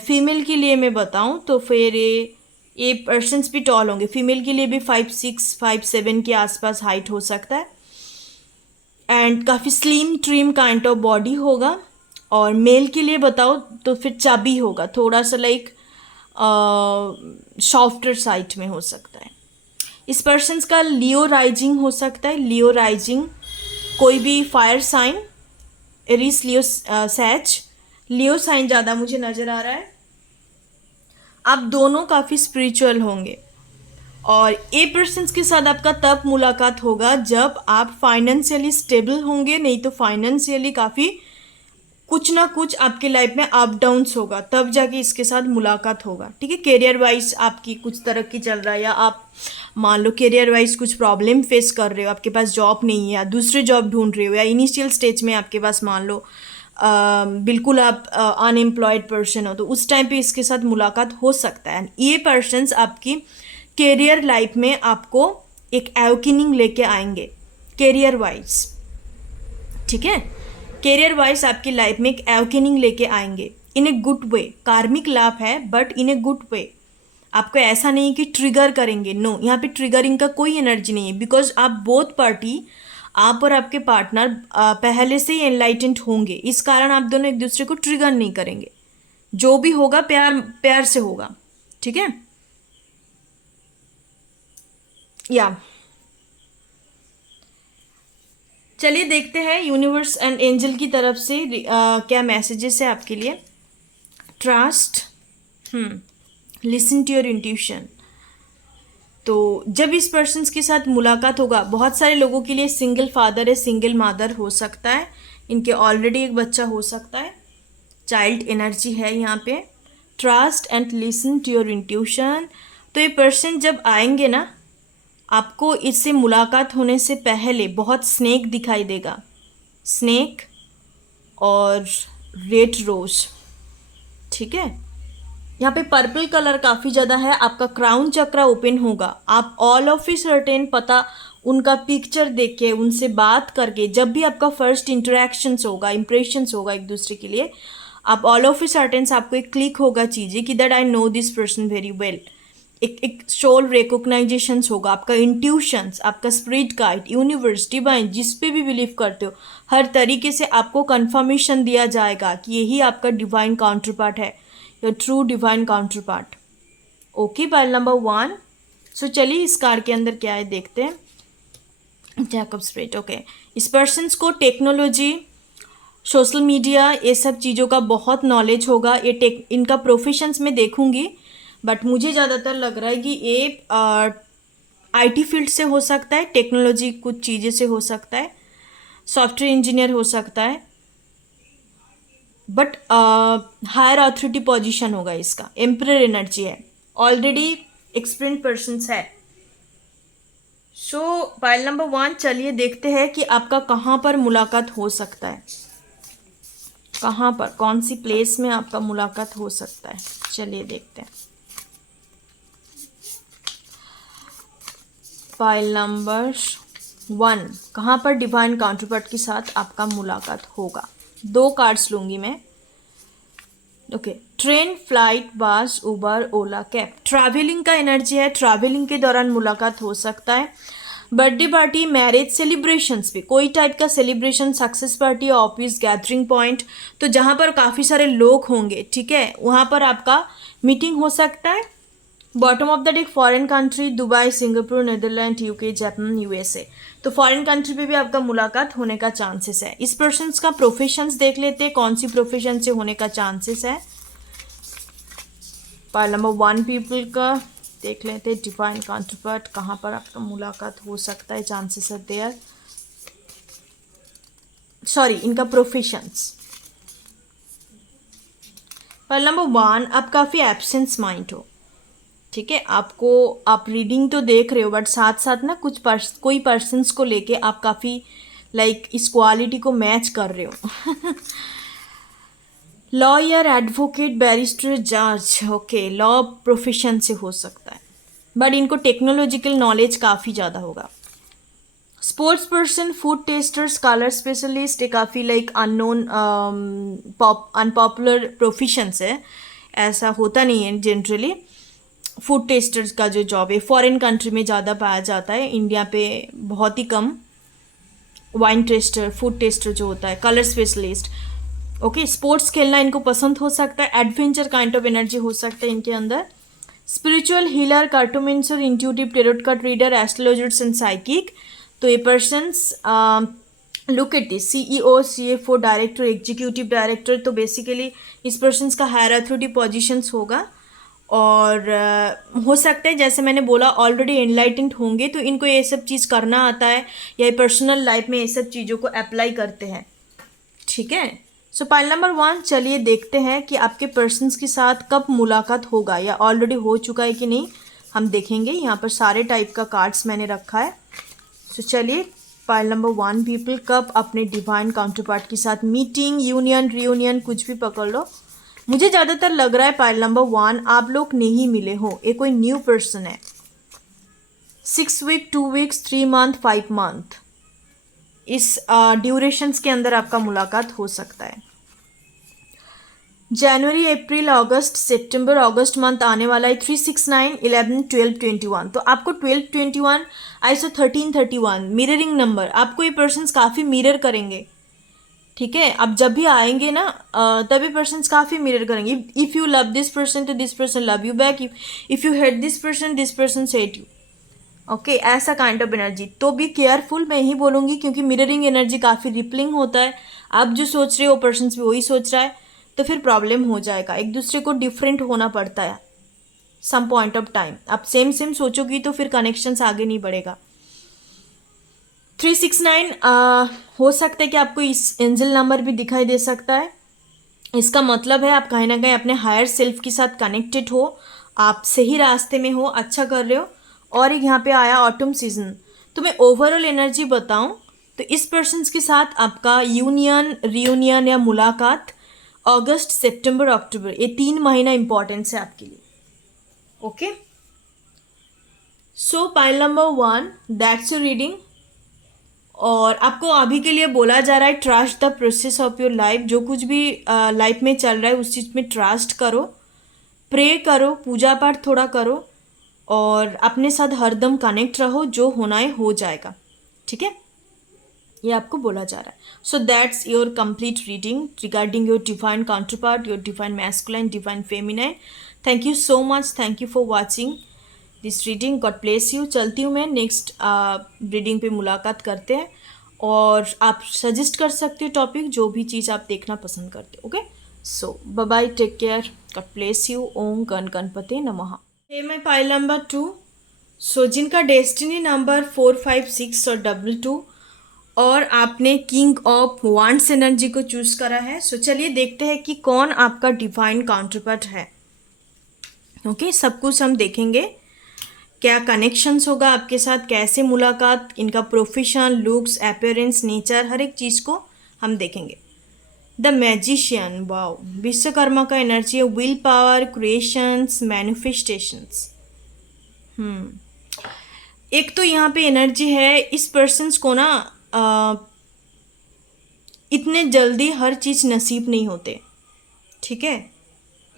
फीमेल के लिए मैं बताऊं तो फिर ये पर्सन्स भी टॉल होंगे। फीमेल के लिए भी 5'6", 5'7" के आसपास हाइट हो सकता है, एंड काफ़ी slim trim kind of body होगा। और मेल के लिए बताओ तो फिर चबी होगा, थोड़ा सा लाइक सॉफ्टर साइड में हो सकता है। इस पर्सन्स का लियो राइजिंग हो सकता है, लियो राइजिंग, कोई भी फायर साइन, एरिस, लियो, सैज, लियो साइन ज़्यादा मुझे नज़र आ रहा है। आप दोनों काफ़ी स्पिरिचुअल होंगे, और ए पर्सन्स के साथ आपका तब मुलाकात होगा जब आप फाइनेंशियली स्टेबल होंगे, नहीं तो फाइनेंशियली काफ़ी कुछ ना कुछ आपके लाइफ में अप डाउन्स होगा, तब जाके इसके साथ मुलाकात होगा। ठीक है, करियर वाइज आपकी कुछ तरक्की चल रहा है, या आप मान लो करियर वाइज कुछ प्रॉब्लम फेस कर रहे हो, आपके पास जॉब नहीं है, या दूसरे जॉब ढूंढ रहे हो, या इनिशियल स्टेज में आपके पास मान लो बिल्कुल आप अनएम्प्लॉयड पर्सन हो, तो उस टाइम पे इसके साथ मुलाकात हो सकता है। ये पर्सन्स आपकी करियर लाइफ में आपको एक एवोकनिंग लेके आएंगे करियर वाइज। ठीक है, करियर वाइज आपकी लाइफ में एक एवोकनिंग लेके आएंगे इन ए गुड वे। कार्मिक लाभ है but in a good way. आपको ऐसा नहीं कि ट्रिगर करेंगे, नो, यहाँ पे ट्रिगरिंग का कोई एनर्जी नहीं है, बिकॉज आप बोथ पार्टी, आप और आपके पार्टनर पहले से ही एनलाइटेंड होंगे, इस कारण आप दोनों एक दूसरे को ट्रिगर नहीं करेंगे। जो भी होगा प्यार प्यार से होगा। ठीक है, या चलिए देखते हैं यूनिवर्स एंड एंजल की तरफ से क्या मैसेजेस है आपके लिए। Trust, listen to your intuition. तो जब इस पर्सन्स के साथ मुलाकात होगा, बहुत सारे लोगों के लिए सिंगल फादर है, सिंगल मदर हो सकता है, इनके ऑलरेडी एक बच्चा हो सकता है, चाइल्ड एनर्जी है यहाँ पे। Trust and listen to your intuition. तो ये पर्सन जब आएंगे ना, आपको इससे मुलाकात होने से पहले बहुत स्नेक दिखाई देगा, स्नेक और रेड रोज। ठीक है, यहाँ पे पर्पल कलर काफ़ी ज़्यादा है। आपका क्राउन चक्रा ओपन होगा। आप ऑल ऑफ ए सर्टेन पता उनका पिक्चर देख के, उनसे बात करके, जब भी आपका फर्स्ट इंटरेक्शंस होगा, इंप्रेशंस होगा एक दूसरे के लिए, आप ऑल ऑफ ए सर्टेन आपको एक क्लिक होगा चीज़ें कि that I know this person very well. एक सोल रिकॉग्नाइजेशंस होगा, आपका इंट्यूशंस, आपका स्पिरिट गाइड, यूनिवर्स, डिवाइन, जिस पे भी बिलीव करते हो, हर तरीके से आपको कंफर्मेशन दिया जाएगा कि यही आपका डिवाइन काउंटर पार्ट है, your true divine counter part. Okay, pile number 1। सो चलिए इस कार्ड के अंदर क्या है देखते हैं। Jacob spirit, okay. इस पर्सन्स को टेक्नोलॉजी, सोशल मीडिया, ये सब चीज़ों का बहुत नॉलेज होगा। ये इनका प्रोफेशंस में देखूंगी, बट मुझे ज़्यादातर लग रहा है कि ये आईटी फील्ड से हो सकता है, टेक्नोलॉजी कुछ चीज़ें से हो सकता है, सॉफ्टवेयर इंजीनियर हो सकता है, बट हायर अथॉरिटी पोजीशन होगा इसका। एम्परर एनर्जी है, ऑलरेडी एक्सपीरियंस पर्सन्स है। सो पाइल नंबर 1, चलिए देखते हैं कि आपका कहाँ पर मुलाकात हो सकता है, कहाँ पर, कौन सी प्लेस में आपका मुलाकात हो सकता है। चलिए देखते हैं। फाइल नंबर 1, कहाँ पर डिवाइन काउंटरपार्ट के साथ आपका मुलाकात होगा। 2 कार्ड्स लूँगी मैं। ओके, ट्रेन, फ्लाइट, बस, उबर, ओला, कैब। ट्रैवलिंग का एनर्जी है, ट्रैवलिंग के दौरान मुलाकात हो सकता है। बर्थडे पार्टी, मैरिज, सेलिब्रेशंस पे, कोई टाइप का celebration, success party, office, gathering point, तो जहाँ पर काफ़ी सारे लोग होंगे, ठीक है, वहाँ पर आपका मीटिंग हो सकता है। Bottom of the deck foreign country, Dubai, Singapore, Netherland, UK, Japan, USA. तो फॉरेन कंट्री पे भी आपका मुलाकात होने का चांसेस है। इस पर्सन का प्रोफेशंस देख लेते हैं, कौन सी प्रोफेशन से होने का चांसेस है। पाइल नंबर 1 पीपल का देख लेते हैं, डिवाइन काउंटरपार्ट कहाँ पर आपका मुलाकात हो सकता है, चांसेस है देयर, सॉरी इनका प्रोफेशंस। पाइल नंबर 1, आप काफ़ी एब्सेंस माइंड हो, ठीक है। आपको, आप रीडिंग तो देख रहे हो बट साथ साथ ना कोई पर्सन्स को लेके आप काफ़ी लाइक इस क्वालिटी को मैच कर रहे हो। लॉयर, एडवोकेट, बैरिस्टर, जज, ओके, लॉ प्रोफेशन से हो सकता है बट इनको टेक्नोलॉजिकल नॉलेज काफ़ी ज़्यादा होगा। Sports person, food tester, scholar specialist, ये काफ़ी लाइक अननोन अनपॉपुलर प्रोफेशंस है, ऐसा होता नहीं है जनरली। फूड टेस्टर्स का जो जॉब है फॉरेन कंट्री में ज़्यादा पाया जाता है, इंडिया पे बहुत ही कम। वाइन टेस्टर, फूड टेस्टर जो होता है, कलर स्पेशलिस्ट, ओके। स्पोर्ट्स खेलना इनको पसंद हो सकता है, एडवेंचर काइंड ऑफ एनर्जी हो सकता है इनके अंदर। Spiritual healer, cartomancer, intuitive, tarot card reader, astrologers and psychic. तो ये persons look at this, CEO, CFO, director, executive director, तो बेसिकली इस पर्सन्स का हायर अथॉरिटी पोजीशंस होगा और हो सकता है जैसे मैंने बोला ऑलरेडी एनलाइटेंड होंगे तो इनको ये सब चीज़ करना आता है या पर्सनल लाइफ में ये सब चीज़ों को अप्लाई करते हैं, ठीक है। सो पाइल नंबर 1, चलिए देखते हैं कि आपके पर्सन्स के साथ कब मुलाकात होगा या ऑलरेडी हो चुका है कि नहीं, हम देखेंगे। यहाँ पर सारे टाइप का कार्ड्स मैंने रखा है। सो चलिए, पाइल नंबर 1 पीपल कब अपने डिवाइन काउंटरपार्ट के साथ मीटिंग, यूनियन, रियूनियन, कुछ भी पकड़ लो। मुझे ज़्यादातर लग रहा है पाइल नंबर 1 आप लोग नहीं मिले हो, ये कोई न्यू पर्सन है। 6 वीक, 2 वीक्स, 3 मंथ, 5 मंथ, इस ड्यूरेशंस के अंदर आपका मुलाकात हो सकता है। जनवरी, अप्रैल, अगस्त, सितंबर, अगस्त मंथ आने वाला है। 3, 6, 9, 11, 12, 21। तो आपको 12, 21, ISO 1331 मिररिंग नंबर, आपको ये पर्सन्स काफ़ी मिरर करेंगे, ठीक है। अब जब भी आएंगे ना तभी पर्सन्स काफ़ी मिरर करेंगे। If you love this person तो this person love you back, if you hate this person hate you, okay, ऐसा काइंड ऑफ एनर्जी। तो बी केयरफुल मैं ही बोलूँगी क्योंकि मिररिंग एनर्जी काफ़ी रिपलिंग होता है। आप जो सोच रहे हो पर्सन्स भी वही सोच रहा है, तो फिर प्रॉब्लम हो जाएगा, एक दूसरे को डिफरेंट होना पड़ता है सम पॉइंट ऑफ टाइम। आप सेम सेम सोचोगी तो फिर कनेक्शंस आगे नहीं बढ़ेगा। 369 हो सकता है कि आपको इस एंजल नंबर भी दिखाई दे सकता है। इसका मतलब है आप कहीं ना कहीं अपने हायर सेल्फ के साथ कनेक्टेड हो, आप सही रास्ते में हो, अच्छा कर रहे हो। और एक यहाँ पे आया ऑटम सीजन। तो मैं ओवरऑल एनर्जी बताऊं तो इस पर्सन्स के साथ आपका यूनियन, रियूनियन या मुलाकात अगस्त, सितंबर, अक्टूबर, ये 3 महीना इंपॉर्टेंस है आपके लिए, okay. So pile number 1, that's your reading. और आपको अभी के लिए बोला जा रहा है trust the process of your life. जो कुछ भी लाइफ में चल रहा है उस चीज़ में ट्रस्ट करो, प्रे करो, पूजा पाठ थोड़ा करो और अपने साथ हरदम कनेक्ट रहो, जो होना है हो जाएगा, ठीक है। ये आपको बोला जा रहा है। So that's your complete reading regarding your divine counterpart, your divine masculine, divine feminine. Thank you so much, thank you for watching this reading. God bless you. चलती हूँ मैं, नेक्स्ट रीडिंग पे मुलाकात करते हैं और आप सजेस्ट कर सकते हो टॉपिक, जो भी चीज़ आप देखना पसंद करते हो, okay. So bye bye, take care, God bless you. ओम गण गणपते नमः। ये मैं पाइल नंबर 2, सो जिनका डेस्टिनी नंबर 4, 5, 6 और 22 और आपने किंग ऑफ वांड्स एनर्जी को चूज करा है। सो चलिए देखते हैं कि कौन आपका डिवाइन काउंटरपार्ट है, ओके। सब कुछ हम देखेंगे, क्या कनेक्शंस होगा आपके साथ, कैसे मुलाकात, इनका प्रोफेशन, लुक्स, अपीयरेंस, नेचर, हर एक चीज़ को हम देखेंगे। द मैजिशियन, वाओ, विश्वकर्मा का एनर्जी है। Will power, creations, manifestations. एक तो यहाँ पे एनर्जी है, इस पर्सन्स को ना इतने जल्दी हर चीज़ नसीब नहीं होते, ठीक है।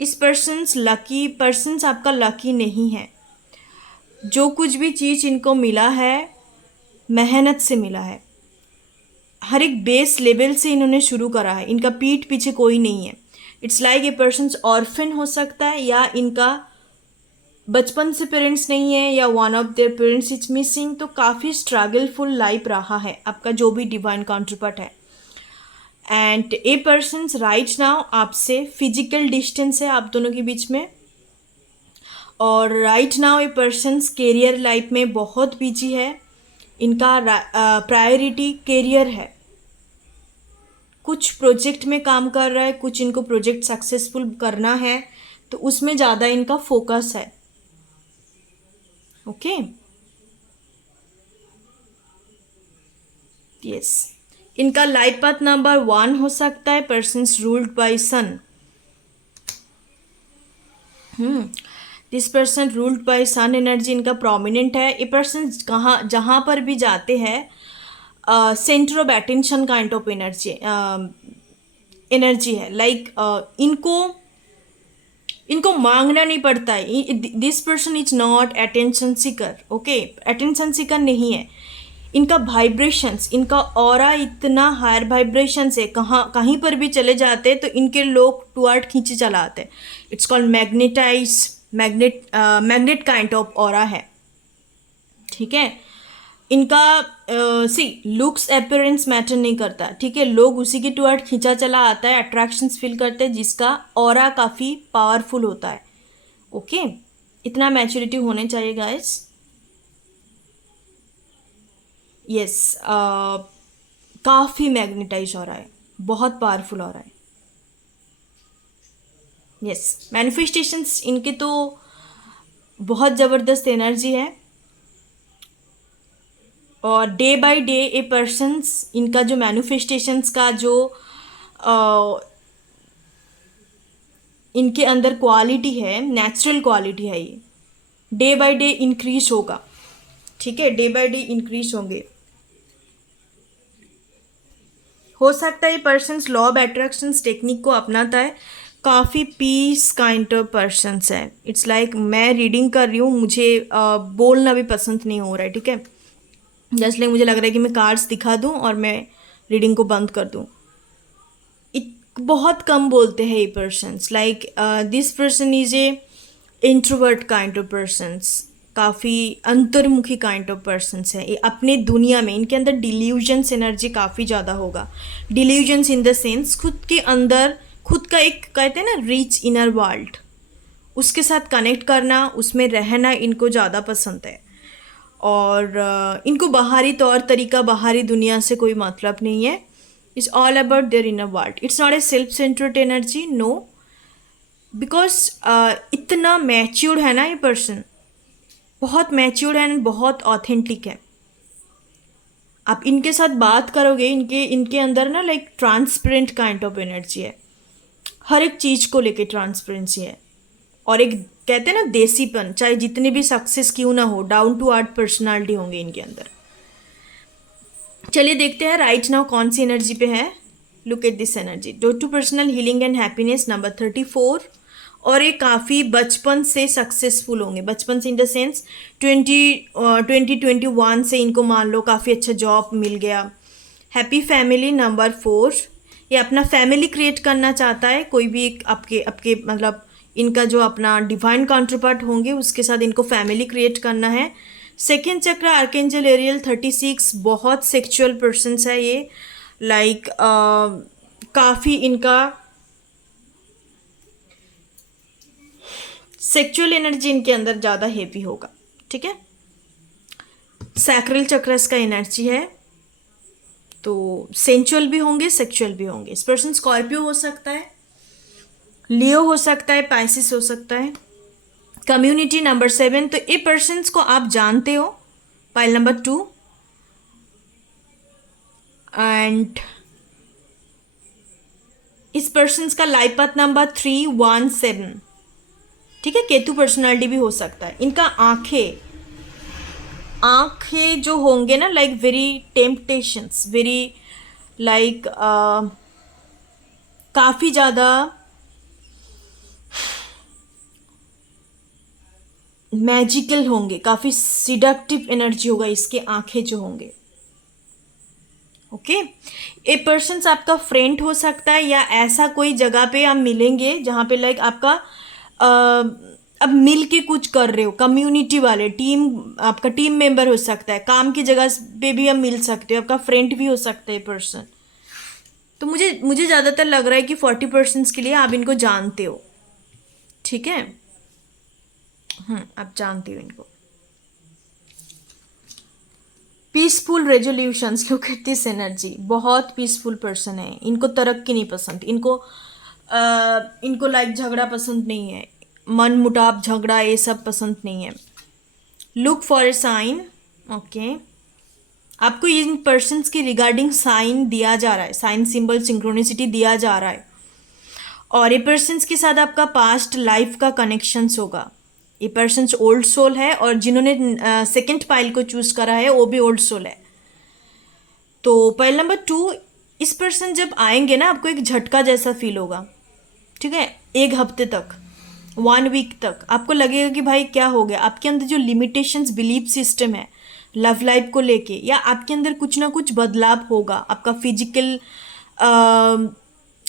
इस लकी पर्सन्स आपका लकी नहीं है। जो कुछ भी चीज़ इनको मिला है मेहनत से मिला है, हर एक बेस लेवल से इन्होंने शुरू करा है, इनका पीठ पीछे कोई नहीं है। It's like a persons orphan हो सकता है या इनका बचपन से पेरेंट्स नहीं है या one of their parents is missing, तो काफ़ी स्ट्रगलफुल लाइफ रहा है आपका जो भी डिवाइन काउंटरपार्ट है। And a person right now आपसे फिजिकल डिस्टेंस है आप दोनों के बीच में, और right now a person career life में बहुत बिजी है। इनका प्रायोरिटी कैरियर है, कुछ प्रोजेक्ट में काम कर रहा है, कुछ इनको प्रोजेक्ट सक्सेसफुल करना है, तो उसमें ज़्यादा इनका फोकस है। Okay, yes. इनका लाइफ पाथ नंबर 1 हो सकता है persons ruled by sun. This person ruled by sun energy इनका प्रोमिनेंट है। ये पर्सन कहाँ जहाँ पर भी जाते हैं centre of attention kind of energy है। लाइक इनको मांगना नहीं पड़ता है। This person is not attention seeker. Okay, attention seeker नहीं है। इनका वाइब्रेशंस, इनका ऑरा इतना हायर वाइब्रेशंस है, कहीं पर भी चले जाते हैं तो इनके लोग टुवर्ड खींचे चला आते हैं। It's called magnet kind of aura है। ठीक है, इनका लुक्स अपीयरेंस मैटर नहीं करता। ठीक है, लोग उसी के टुवर्ड खींचा चला आता है, अट्रैक्शंस फील करते हैं, जिसका ऑरा काफ़ी पावरफुल होता है। ओके, इतना मैच्योरिटी होने चाहिए गाइस। यस, काफ़ी मैग्नेटाइज हो रहा है, बहुत पावरफुल हो रहा है। यस, मैनिफेस्टेशंस इनके तो बहुत ज़बरदस्त एनर्जी है, और day by day A persons इनका जो मैनिफेस्टेशंस का जो इनके अंदर क्वालिटी है, नेचुरल क्वालिटी है, ये डे बाय डे इंक्रीज होगा। ठीक है, डे बाय डे इंक्रीज होंगे। हो सकता है ये persons law of attractions technique को अपनाता है। काफ़ी पीस काइंड ऑफ पर्सन्स है। इट्स लाइक मैं रीडिंग कर रही हूँ, मुझे बोलना भी पसंद नहीं हो रहा है। ठीक है, जस्ट लाइक मुझे लग रहा है कि मैं कार्ड्स दिखा दूँ और मैं रीडिंग को बंद कर दूँ। बहुत कम बोलते हैं ये persons. Like this person is a introvert kind of persons, काफ़ी अंतर्मुखी काइंड ऑफ पर्सन्स है। ये अपने दुनिया में, इनके अंदर डिल्यूजन्स एनर्जी काफ़ी ज़्यादा होगा। डिल्यूजन्स इन द सेंस खुद के अंदर खुद का एक कहते हैं ना रिच इनर वर्ल्ड, उसके साथ कनेक्ट करना, उसमें रहना इनको ज़्यादा पसंद है। और इनको बाहरी तौर तरीका, बाहरी दुनिया से कोई मतलब नहीं है। It's all about their inner world. It's not a self centred energy, no, because इतना मैच्योर्ड है ना ये पर्सन, बहुत मैच्योर्ड है, बहुत ऑथेंटिक है। आप इनके साथ बात करोगे, इनके अंदर ना like transparent kind of energy है, हर एक चीज़ को लेके ट्रांसपेरेंसी है, और एक कहते हैं ना देसीपन, चाहे जितने भी सक्सेस क्यों ना हो, डाउन टू अर्थ पर्सनालिटी होंगे इनके अंदर। चलिए देखते हैं राइट नाउ कौन सी एनर्जी पे है। Look at this energy, door to personal healing and happiness number 34। और ये काफ़ी बचपन से सक्सेसफुल होंगे। बचपन से इन द सेंस 2021 से इनको मान लो काफ़ी अच्छा जॉब मिल गया। हैप्पी फैमिली नंबर 4, ये अपना फैमिली क्रिएट करना चाहता है। कोई भी एक आपके मतलब इनका जो अपना डिवाइन काउंटरपार्ट होंगे उसके साथ इनको फैमिली क्रिएट करना है। सेकेंड चक्र आर्केंजल एरियल 36, बहुत सेक्सुअल पर्सन्स है ये। लाइक काफ़ी इनका सेक्सुअल एनर्जी इनके अंदर ज़्यादा हेवी होगा। ठीक है, सैक्रल चक्रस का एनर्जी है, तो सेंचुअल भी होंगे, सेक्सुअल भी होंगे। इस पर्सन स्कॉर्पियो हो सकता है, लियो हो सकता है, पाइसिस हो सकता है। कम्युनिटी नंबर 7, तो ये पर्सन्स को आप जानते हो, पाइल नंबर 2। एंड इस पर्सन्स का लाइफ पाथ नंबर 317। ठीक है, केतु पर्सनालिटी भी हो सकता है। इनका आंखें जो होंगे ना like very temptations, very like काफ़ी ज़्यादा मैजिकल होंगे, काफ़ी सिडक्टिव एनर्जी होगा इसके आंखें जो होंगे। ओके, ए पर्सन आपका फ्रेंड हो सकता है, या ऐसा कोई जगह पे आप मिलेंगे जहाँ पे लाइक आपका अब मिल के कुछ कर रहे हो, कम्युनिटी वाले, टीम, आपका टीम मेंबर हो सकता है, काम की जगह पे भी आप मिल सकते हो, आपका फ्रेंड भी हो सकता है पर्सन। तो मुझे मुझे ज़्यादातर लग रहा है कि 40% के लिए आप इनको जानते हो। ठीक है, आप जानते हो इनको। Peaceful resolutions, look at this energy, बहुत पीसफुल पर्सन है। इनको तरक्की नहीं पसंद, इनको लाइक झगड़ा पसंद नहीं है, मन मुटाव झगड़ा ये सब पसंद नहीं है। Look for a sign. Okay, आपको इन पर्सन्स के रिगार्डिंग साइन दिया जा रहा है, साइन सिंबल सिंक्रोनिसिटी दिया जा रहा है। और ये पर्सन्स के साथ आपका पास्ट लाइफ का कनेक्शंस होगा। ये पर्सन्स ओल्ड सोल है, और जिन्होंने सेकंड पाइल को चूज करा है वो भी ओल्ड सोल है। तो पाइल नंबर 2, इस पर्सन जब आएंगे ना, आपको एक झटका जैसा फील होगा। ठीक है, एक हफ्ते तक, 1 वीक तक आपको लगेगा कि भाई क्या हो गया। आपके अंदर जो लिमिटेशंस बिलीफ सिस्टम है लव लाइफ को लेके, या आपके अंदर कुछ ना कुछ बदलाव होगा। आपका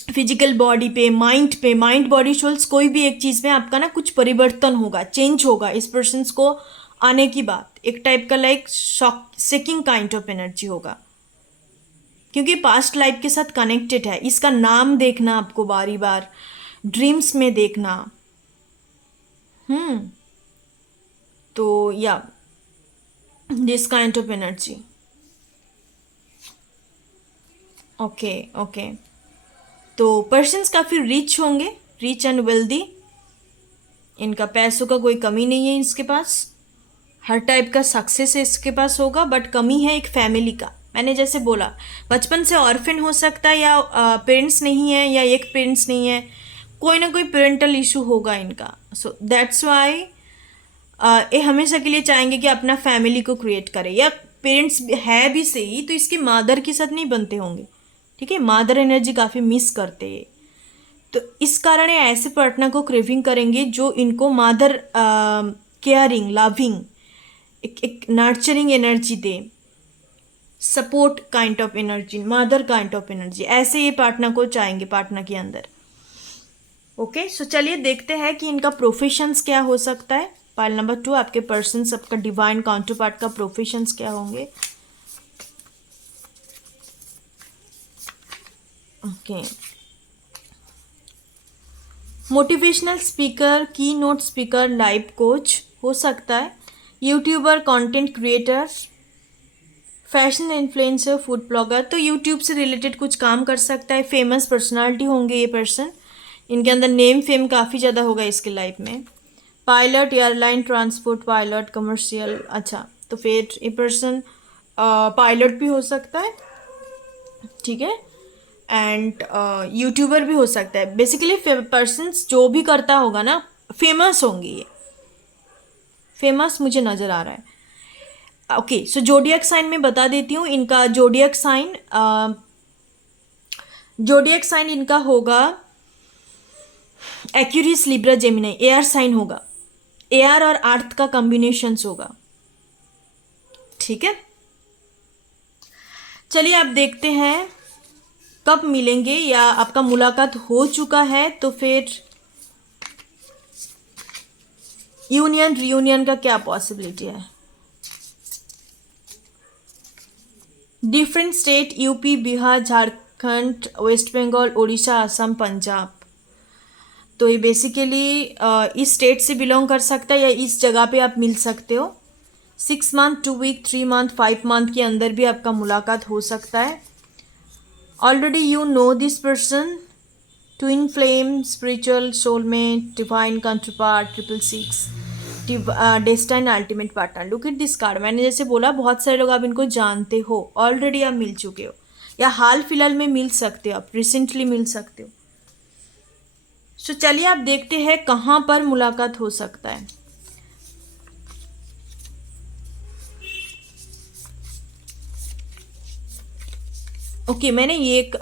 फिजिकल बॉडी पे, माइंड बॉडी सोल्स, कोई भी एक चीज़ में आपका ना कुछ परिवर्तन होगा, चेंज होगा इस पर्सन्स को आने की बात। एक टाइप का like shock seeking kind of energy होगा, क्योंकि पास्ट लाइफ के साथ कनेक्टेड है। इसका नाम देखना आपको बारी बार, ड्रीम्स में देखना। तो या this kind of energy. Okay, तो पर्सन्स काफ़ी रिच होंगे, रिच एंड वेल्दी। इनका पैसों का कोई कमी नहीं है इसके पास, हर टाइप का सक्सेस इसके पास होगा। बट कमी है एक फैमिली का। मैंने जैसे बोला, बचपन से ऑर्फन हो सकता है, या पेरेंट्स नहीं है, या एक पेरेंट्स नहीं है, कोई ना कोई पेरेंटल इशू होगा इनका। सो दैट्स वाई ये हमेशा के लिए चाहेंगे कि अपना फैमिली को क्रिएट करे। या पेरेंट्स है भी सही तो इसके मादर के साथ नहीं बनते होंगे। ठीक है, मादर एनर्जी काफ़ी मिस करते हैं, तो इस कारण ये ऐसे पार्टनर को क्रेविंग करेंगे जो इनको मादर केयरिंग, लविंग, एक nurturing energy they, support kind of energy, mother kind of energy. ऐसे ये पार्टनर को चाहेंगे पार्टनर के अंदर। ओके, सो चलिए देखते हैं कि इनका प्रोफेशंस क्या हो सकता है। पाइल नंबर 2, आपके पर्सन, सबका डिवाइन काउंटर पार्ट का प्रोफेशंस क्या होंगे। ओके, मोटिवेशनल स्पीकर, की नोट स्पीकर, लाइफ कोच हो सकता है, YouTuber, content creator, fashion influencer, food blogger. तो यूट्यूब से रिलेटेड कुछ काम कर सकता है, फेमस पर्सनालिटी होंगे ये पर्सन। इनके अंदर नेम फेम काफ़ी ज़्यादा होगा इसके लाइफ में। Pilot, airline, transport pilot, commercial. अच्छा, तो फिर ये पर्सन पायलट भी हो सकता है। ठीक है, एंड यूट्यूबर भी हो सकता है। बेसिकली पर्सन्स जो भी करता होगा ना, फेमस होंगे ये, फेमस मुझे नज़र आ रहा है। ओके, सो जोडियक साइन में बता देती हूँ इनका। जोडियक साइन इनका होगा Aquarius, Libra, Gemini. Air sign होगा, एयर और अर्थ का कॉम्बिनेशंस होगा। ठीक है, चलिए आप देखते हैं कब मिलेंगे, या आपका मुलाकात हो चुका है तो फिर यूनियन रियूनियन का क्या पॉसिबिलिटी है। Different state, UP, Bihar, Jharkhand, west Bengal, Orissa, Assam, Punjab. तो ये बेसिकली इस स्टेट से बिलोंग कर सकता है, या इस जगह पे आप मिल सकते हो। 6 मंथ, 2 वीक, 3 मंथ, 5 मंथ के अंदर भी आपका मुलाकात हो सकता है। Already you know this person, twin flame, spiritual soulmate, divine counterpart, 666, destined ultimate partner. Look at this card. मैंने जैसे बोला, बहुत सारे लोग आप इनको जानते हो, ऑलरेडी आप मिल चुके हो, या हाल फिलहाल में मिल सकते हो, आप रिसेंटली मिल सकते हो। सो चलिए आप देखते हैं कहाँ पर मुलाकात हो सकता है। ओके, मैंने एक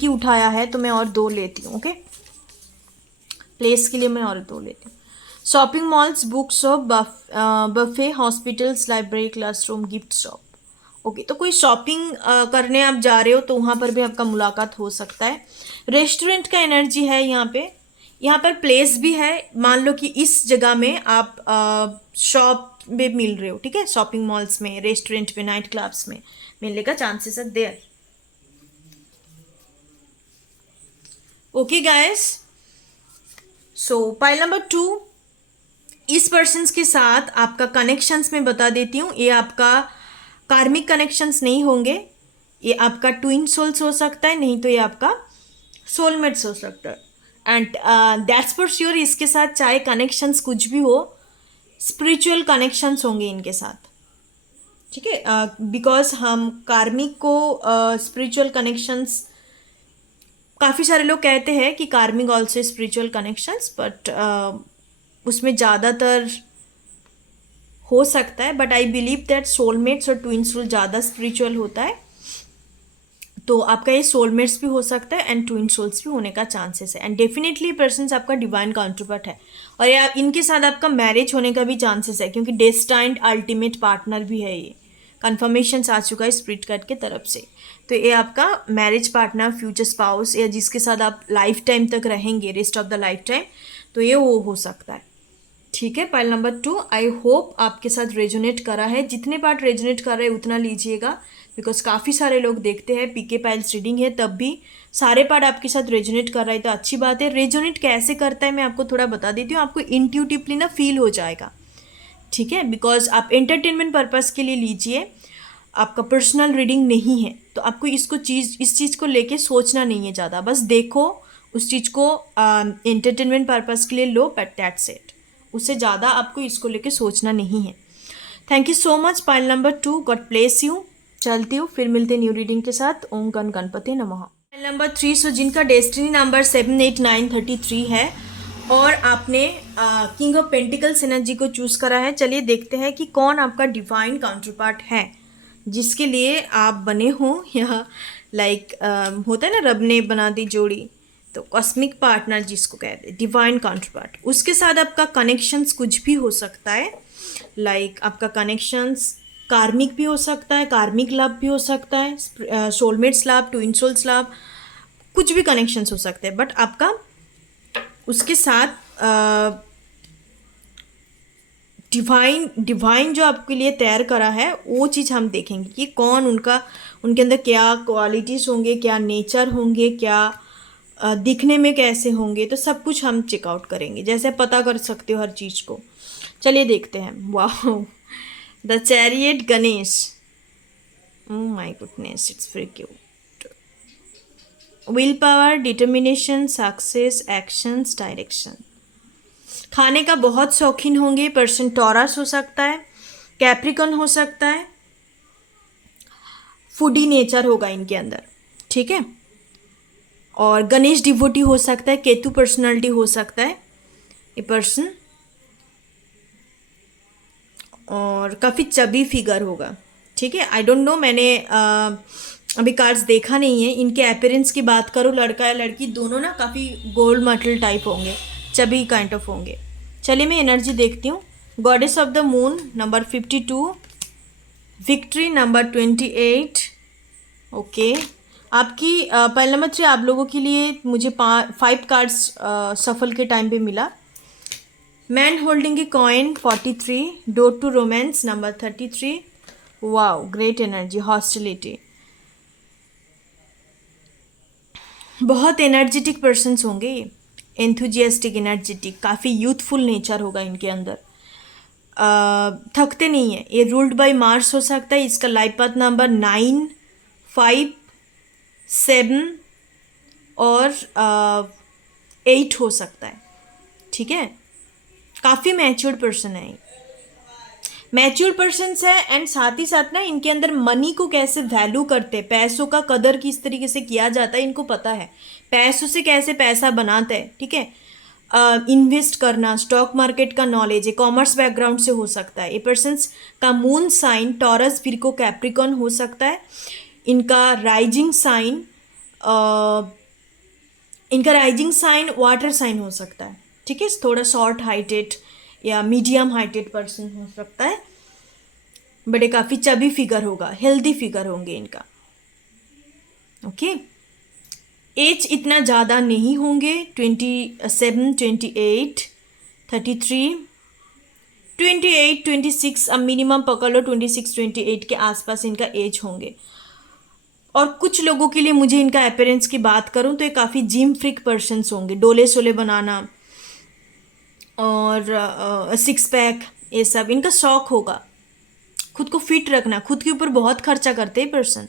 ही उठाया है, तो मैं और 2 लेती हूँ। ओके, प्लेस के लिए मैं और 2 लेती हूँ। Shopping malls, book shop, buffet, hospitals, library, classroom, gift shop. Okay, तो कोई शॉपिंग करने आप जा रहे हो तो वहाँ पर भी आपका मुलाकात हो सकता है। रेस्टोरेंट का एनर्जी है यहाँ पे। यहाँ पर प्लेस भी है, मान लो कि इस जगह में आप शॉप में मिल रहे हो, ठीक है, शॉपिंग मॉल्स में, रेस्टोरेंट में, नाइट क्लब्स में मिलने का चांसेस है there. Okay guys, so pile number 2, इस पर्सन्स के साथ आपका कनेक्शंस में बता देती हूँ, ये आपका कार्मिक कनेक्शंस नहीं होंगे, ये आपका ट्विन सोल्स हो सकता है, नहीं तो ये आपका सोलमेट्स हो सकता है। एंड दैट्स फॉर श्योर, इसके साथ चाहे कनेक्शंस कुछ भी हो, स्पिरिचुअल कनेक्शंस होंगे इनके साथ, ठीक है, बिकॉज हम कार्मिक को स्पिरिचुअल कनेक्शंस, काफ़ी सारे लोग कहते हैं कि कार्मिक ऑल्सो स्पिरिचुअल कनेक्शंस, बट उसमें ज़्यादातर हो सकता है, but I believe that soulmates और ट्विन सोल ज़्यादा स्पिरिचुअल होता है, तो आपका ये सोलमेट्स भी हो सकता है एंड ट्विन सोल्स भी होने का चांसेस है। एंड डेफिनेटली पर्सन आपका डिवाइन काउंटरपार्ट है, और ये इनके साथ आपका मैरिज होने का भी चांसेस है, क्योंकि डेस्टाइन्ड अल्टीमेट पार्टनर भी है, ये कन्फर्मेशन आ चुका है स्पिरिट कार्ड के तरफ से। तो ये आपका मैरिज पार्टनर, फ्यूचर स्पाउस, या जिसके साथ आप लाइफ टाइम तक रहेंगे, rest of the life time, तो ये वो हो सकता है, ठीक है। पाइल नंबर 2, आई होप आपके साथ रेजोनेट करा है, जितने पार्ट रेजोनेट कर रहे हैं उतना लीजिएगा, बिकॉज काफ़ी सारे लोग देखते हैं पीके पाइल्स रीडिंग है तब भी सारे पार्ट आपके साथ रेजोनेट कर रहा है, तो अच्छी बात है। रेजोनेट कैसे करता है मैं आपको थोड़ा बता देती हूँ, आपको इंट्यूटिवली ना फील हो जाएगा, ठीक है, बिकॉज आप एंटरटेनमेंट पर्पस के लिए लीजिए, आपका पर्सनल रीडिंग नहीं है, तो आपको इस चीज़ को लेके सोचना नहीं है ज़्यादा, बस देखो उस चीज़ को एंटरटेनमेंट पर्पस के लिए लो, बट दैट्स इट, उससे ज़्यादा आपको इसको लेके सोचना नहीं है। Thank you so much pile number 2, God bless you. चलती हूँ, फिर मिलते न्यू रीडिंग के साथ। ओम गण गणपति नमः। पाइल नंबर 3, सो जिनका डेस्टिनी नंबर 78933 है और आपने किंग ऑफ पेंटिकल्स एनर्जी को चूज़ करा है, चलिए देखते हैं कि कौन आपका डिवाइन काउंटरपार्ट है जिसके लिए आप बने हो, या लाइक होता है ना रब ने बना दी जोड़ी, तो कॉस्मिक पार्टनर जिसको कहते हैं, डिवाइन काउंटरपार्ट, उसके साथ आपका कनेक्शंस कुछ भी हो सकता है, लाइक आपका कनेक्शंस कार्मिक भी हो सकता है, कार्मिक लव भी हो सकता है, soulmates love, twin souls love, कुछ भी कनेक्शंस हो सकते हैं, बट आपका उसके साथ डिवाइन जो आपके लिए तैयार करा है वो चीज़ हम देखेंगे कि कौन उनके अंदर क्या क्वालिटीज़ होंगे, क्या नेचर होंगे, क्या दिखने में कैसे होंगे, तो सब कुछ हम चेकआउट करेंगे, जैसे पता कर सकते हो हर चीज़ को। चलिए देखते हैं। वाह, the chariot Ganesh, oh my goodness, it's very cute. Will power, determination, success, actions, direction. खाने का बहुत शौकीन होंगे पर्सन, टॉरस हो सकता है, कैप्रिकॉन हो सकता है, फूडी नेचर होगा इनके अंदर, ठीक है, और गणेश डिवोटी हो सकता है, केतु पर्सनालिटी हो सकता है ये पर्सन, और काफ़ी चबी फिगर होगा, ठीक है। आई डोंट नो, मैंने अभी कार्ड्स देखा नहीं है। इनके अपीयरेंस की बात करूँ, लड़का या लड़की दोनों ना काफ़ी गोल्ड मेटल टाइप होंगे, चबी काइंड ऑफ होंगे। चलिए मैं एनर्जी देखती हूँ। Goddess of the moon number 52, victory number 28। Okay, आपकी पाइल नंबर 3 आप लोगों के लिए मुझे 5 कार्ड्स सफल के टाइम पे मिला। Man holding a coin 43, door to romance number 33। Wow, great energy, hostility, बहुत एनर्जेटिक पर्सन्स होंगे ये, एंथुजियास्टिक, एनर्जेटिक, काफ़ी यूथफुल नेचर होगा इनके अंदर, थकते नहीं है। ये रूल्ड बाय मार्स हो सकता है, इसका लाइफ पाथ नंबर 9, 5, 7 और 8 हो सकता है, ठीक है। काफ़ी मैच्योर्ड पर्सन है, मैच्योर पर्सन्स है, एंड साथ ही साथ ना इनके अंदर मनी को कैसे वैल्यू करते हैं, पैसों का कदर किस तरीके से किया जाता है इनको पता है, पैसों से कैसे पैसा बनाते हैं, ठीक है। इन्वेस्ट करना, स्टॉक मार्केट का नॉलेज है, कॉमर्स बैकग्राउंड से हो सकता है। ये पर्सन्स का moon sign Taurus, Virgo, Capricorn हो सकता है। इनका राइजिंग साइन वाटर साइन हो सकता है, ठीक है, थोड़ा शॉर्ट हाइटेड या मीडियम हाइटेड पर्सन हो सकता है, बड़े काफ़ी चबी फिगर होगा, हेल्दी फिगर होंगे इनका। ओके, एज इतना ज़्यादा नहीं होंगे, 27, 28, 33, 28, 26, अब मिनिमम पकड़ लो 26, 28 के आसपास इनका एज होंगे। और कुछ लोगों के लिए मुझे इनका अपीयरेंस की बात करूं तो ये काफ़ी जिम फ्रिक पर्सन्स होंगे, डोले सोले बनाना और सिक्स पैक, ये सब इनका शौक होगा। खुद को फिट रखना, खुद के ऊपर बहुत खर्चा करते हैं पर्सन।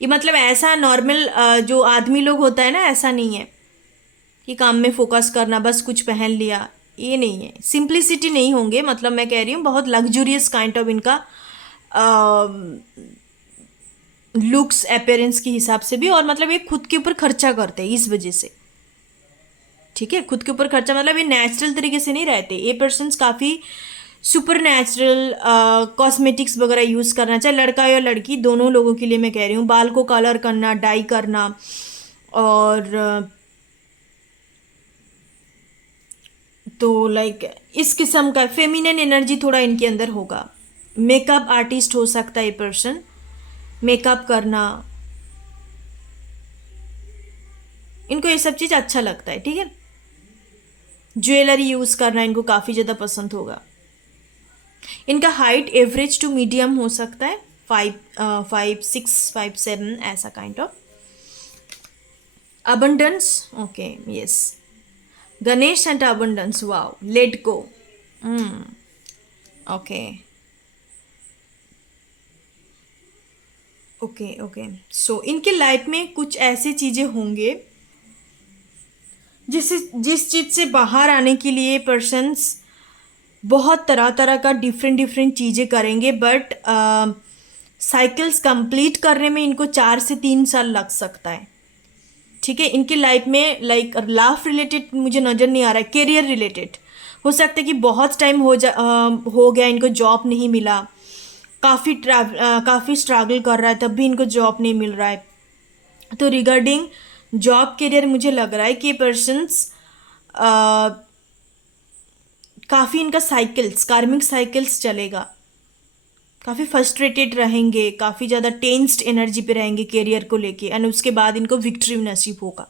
ये मतलब ऐसा नॉर्मल जो आदमी लोग होता है ना, ऐसा नहीं है कि काम में फोकस करना, बस कुछ पहन लिया, ये नहीं है। सिंप्लिसिटी नहीं होंगे, मतलब मैं कह रही हूँ बहुत लग्जूरियस काइंड ऑफ इनका लुक्स अपीयरेंस के हिसाब से भी, और मतलब ये खुद के ऊपर खर्चा करते हैं इस वजह से। ठीक है, खुद के ऊपर खर्चा मतलब ये नेचुरल तरीके से नहीं रहते। ये पर्सन्स काफ़ी सुपर नेचुरल कॉस्मेटिक्स वगैरह यूज़ करना, चाहे लड़का या लड़की, दोनों लोगों के लिए मैं कह रही हूँ। बाल को कलर करना, डाई करना, और तो लाइक इस किस्म का फेमिनिन एनर्जी थोड़ा इनके अंदर होगा। मेकअप आर्टिस्ट हो सकता है ये पर्सन, मेकअप करना, इनको ये सब चीज़ अच्छा लगता है। ठीक है, ज्वेलरी यूज़ करना इनको काफ़ी ज़्यादा पसंद होगा। इनका हाइट एवरेज टू मीडियम हो सकता है, 5'6", 5'7", ऐसा kind of. Abundance, okay, yes, Ganesh and abundance, wow, let go, okay okay okay. So इनके लाइफ में कुछ ऐसी चीज़ें होंगे जिस चीज़ से बाहर आने के लिए पर्सन्स बहुत तरह तरह का डिफरेंट डिफरेंट चीज़ें करेंगे, बट साइकिल्स कंप्लीट करने में इनको 4 से 3 साल लग सकता है। ठीक है, इनकी लाइफ में लाइक लाइफ रिलेटेड मुझे नज़र नहीं आ रहा है, करियर रिलेटेड हो सकता है कि बहुत टाइम हो गया इनको जॉब नहीं मिला, काफ़ी स्ट्रगल कर रहा है तब भी इनको जॉब नहीं मिल रहा है। तो रिगार्डिंग जॉब करियर मुझे लग रहा है कि पर्सन्स काफ़ी इनका साइकिल्स, कार्मिक साइकिल्स चलेगा, काफ़ी फ्रस्ट्रेटेड रहेंगे, काफ़ी ज़्यादा टेंस्ड एनर्जी पे रहेंगे करियर को लेके, एंड उसके बाद इनको विक्ट्री नसीब होगा।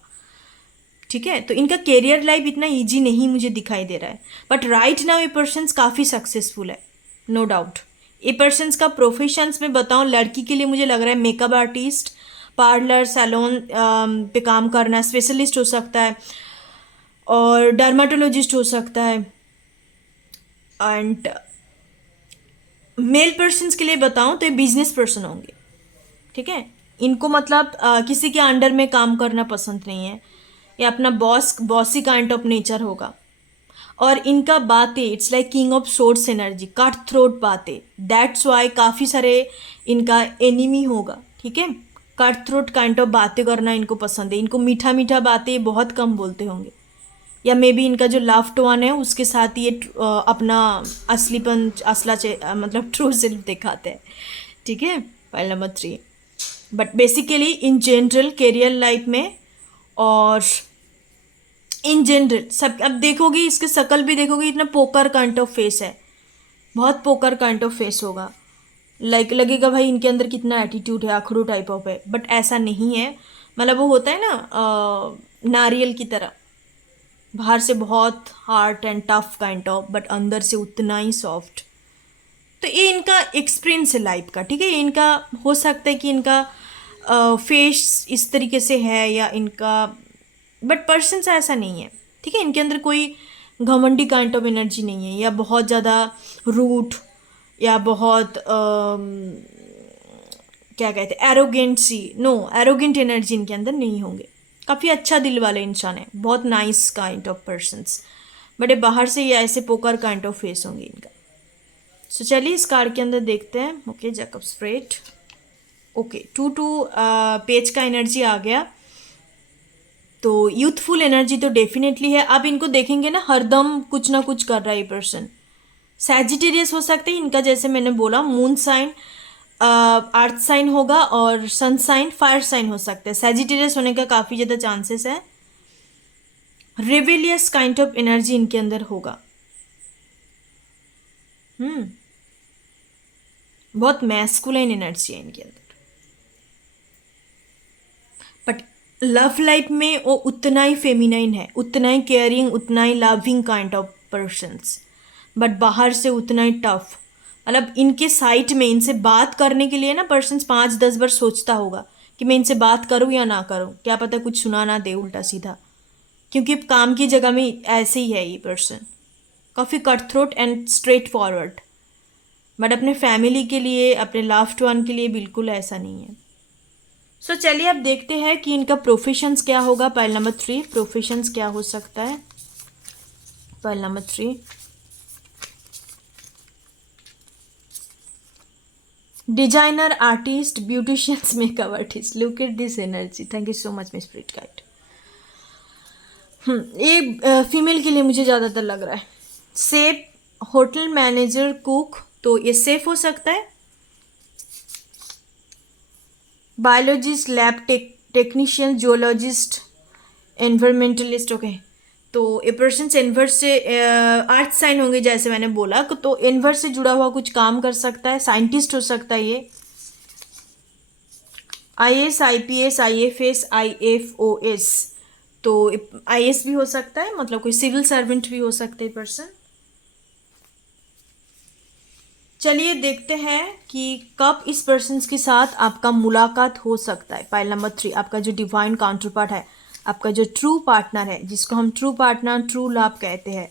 ठीक है, तो इनका करियर लाइफ इतना इजी नहीं मुझे दिखाई दे रहा है, बट राइट नाउ ये पर्सन्स काफ़ी सक्सेसफुल है, नो डाउट। ये पर्सन्स का प्रोफेशंस में बताऊँ, लड़की के लिए मुझे लग रहा है मेकअप आर्टिस्ट, पार्लर, सैलून पे काम करना, स्पेशलिस्ट हो सकता है, और डर्माटोलॉजिस्ट हो सकता है। एंड मेल पर्सन्स के लिए बताऊं तो ये बिजनेस पर्सन होंगे। ठीक है, इनको मतलब किसी के अंडर में काम करना पसंद नहीं है, ये अपना बॉसी काइंड ऑफ नेचर होगा। और इनका बातें, it's like king of swords energy, cut throat बातें, दैट्स वाई काफ़ी सारे इनका एनिमी होगा। ठीक है, कट थ्रोट काइंड ऑफ बातें करना इनको पसंद है। इनको मीठा मीठा बातें बहुत कम बोलते होंगे, या मे बी इनका जो लव्ड वन है उसके साथ ये अपना असलीपन, मतलब ट्रू सेल्फ दिखाते हैं। ठीक है, point number 3। But basically in general career life में और इन जनरल सब, अब देखोगे इसके शकल भी देखोगे, इतना पोकर काइंड ऑफ फेस है, बहुत पोकर काइंड ऑफ फेस होगा। लाइक लगेगा भाई इनके अंदर कितना एटीट्यूड है, अखड़ू टाइप ऑफ है, बट ऐसा नहीं है। मतलब वो होता है ना नारियल की तरह, बाहर से बहुत hard and tough kind of, but अंदर से उतना ही सॉफ्ट। तो ये इनका एक्सपीरियंस है लाइफ का। ठीक है, ये इनका हो सकता है कि इनका फेस इस तरीके से है या इनका, बट पर्सन से ऐसा नहीं है। ठीक है, इनके अंदर कोई घमंडी काइंड ऑफ एनर्जी नहीं है, या बहुत ज़्यादा रूट, या बहुत क्या कहते हैं एरोगेंसी, नो, एरोगेंट एनर्जी इनके अंदर नहीं होंगे। काफ़ी अच्छा दिल वाले इंसान है, बहुत nice kind of persons, but ये बाहर से ये ऐसे पोकर काइंड ऑफ फेस होंगे इनका। सो चलिए इस कार्ड के अंदर देखते हैं। Okay, jack of spread, okay, 2 page का एनर्जी आ गया। तो यूथफुल एनर्जी तो डेफिनेटली है। अब इनको देखेंगे ना, हरदम कुछ ना कुछ कर रहा है ये पर्सन। सैजिटेरियस हो सकते हैं इनका, जैसे मैंने बोला, मून साइन, अर्थ साइन होगा, और सन साइन, फायर साइन हो सकता है। सैजिटेरियस होने का काफ़ी ज़्यादा चांसेस है। रेबेलियस काइंड ऑफ एनर्जी इनके अंदर होगा। बहुत मैस्कुलाइन एनर्जी है इनके अंदर, बट लव लाइफ में वो उतना ही फेमिनाइन है, उतना ही केयरिंग, उतना ही loving kind of persons, but बाहर से उतना ही टफ। मतलब इनके साइट में इनसे बात करने के लिए ना पर्सन्स 5-10 बार सोचता होगा कि मैं इनसे बात करूँ या ना करूँ, क्या पता कुछ सुना ना दे उल्टा सीधा, क्योंकि काम की जगह में ऐसे ही है ये पर्सन, काफ़ी cut throat and straight forward, but अपने फैमिली के लिए, अपने लव्ड वन के लिए बिल्कुल ऐसा नहीं है। सो चलिए अब देखते हैं कि इनका प्रोफेशंस क्या होगा। पाइल नंबर 3, प्रोफेशंस क्या हो सकता है। Pile number 3, designer, artist, beauticians, makeup artist. Look at this energy, thank you so much miss spirit guide. ये फीमेल के लिए मुझे ज़्यादातर लग रहा है। सेफ, होटल मैनेजर, कुक, तो ये सेफ हो सकता है। Biologist, lab technician, geologist, environmentalist. Okay, तो ए पर्सन एनवर से अर्थ साइन होंगे जैसे मैंने बोला, तो एनवर से जुड़ा हुआ कुछ काम कर सकता है। साइंटिस्ट हो सकता है ये। IAS, IPS, IFS, IFOS, तो IAS भी हो सकता है, मतलब कोई सिविल सर्वेंट भी हो सकते हैं पर्सन। चलिए देखते हैं कि कब इस पर्सन के साथ आपका मुलाकात हो सकता है। पाइल नंबर 3, आपका जो डिवाइन काउंटर पार्ट है, आपका जो ट्रू पार्टनर है, जिसको हम ट्रू पार्टनर, ट्रू लव कहते हैं।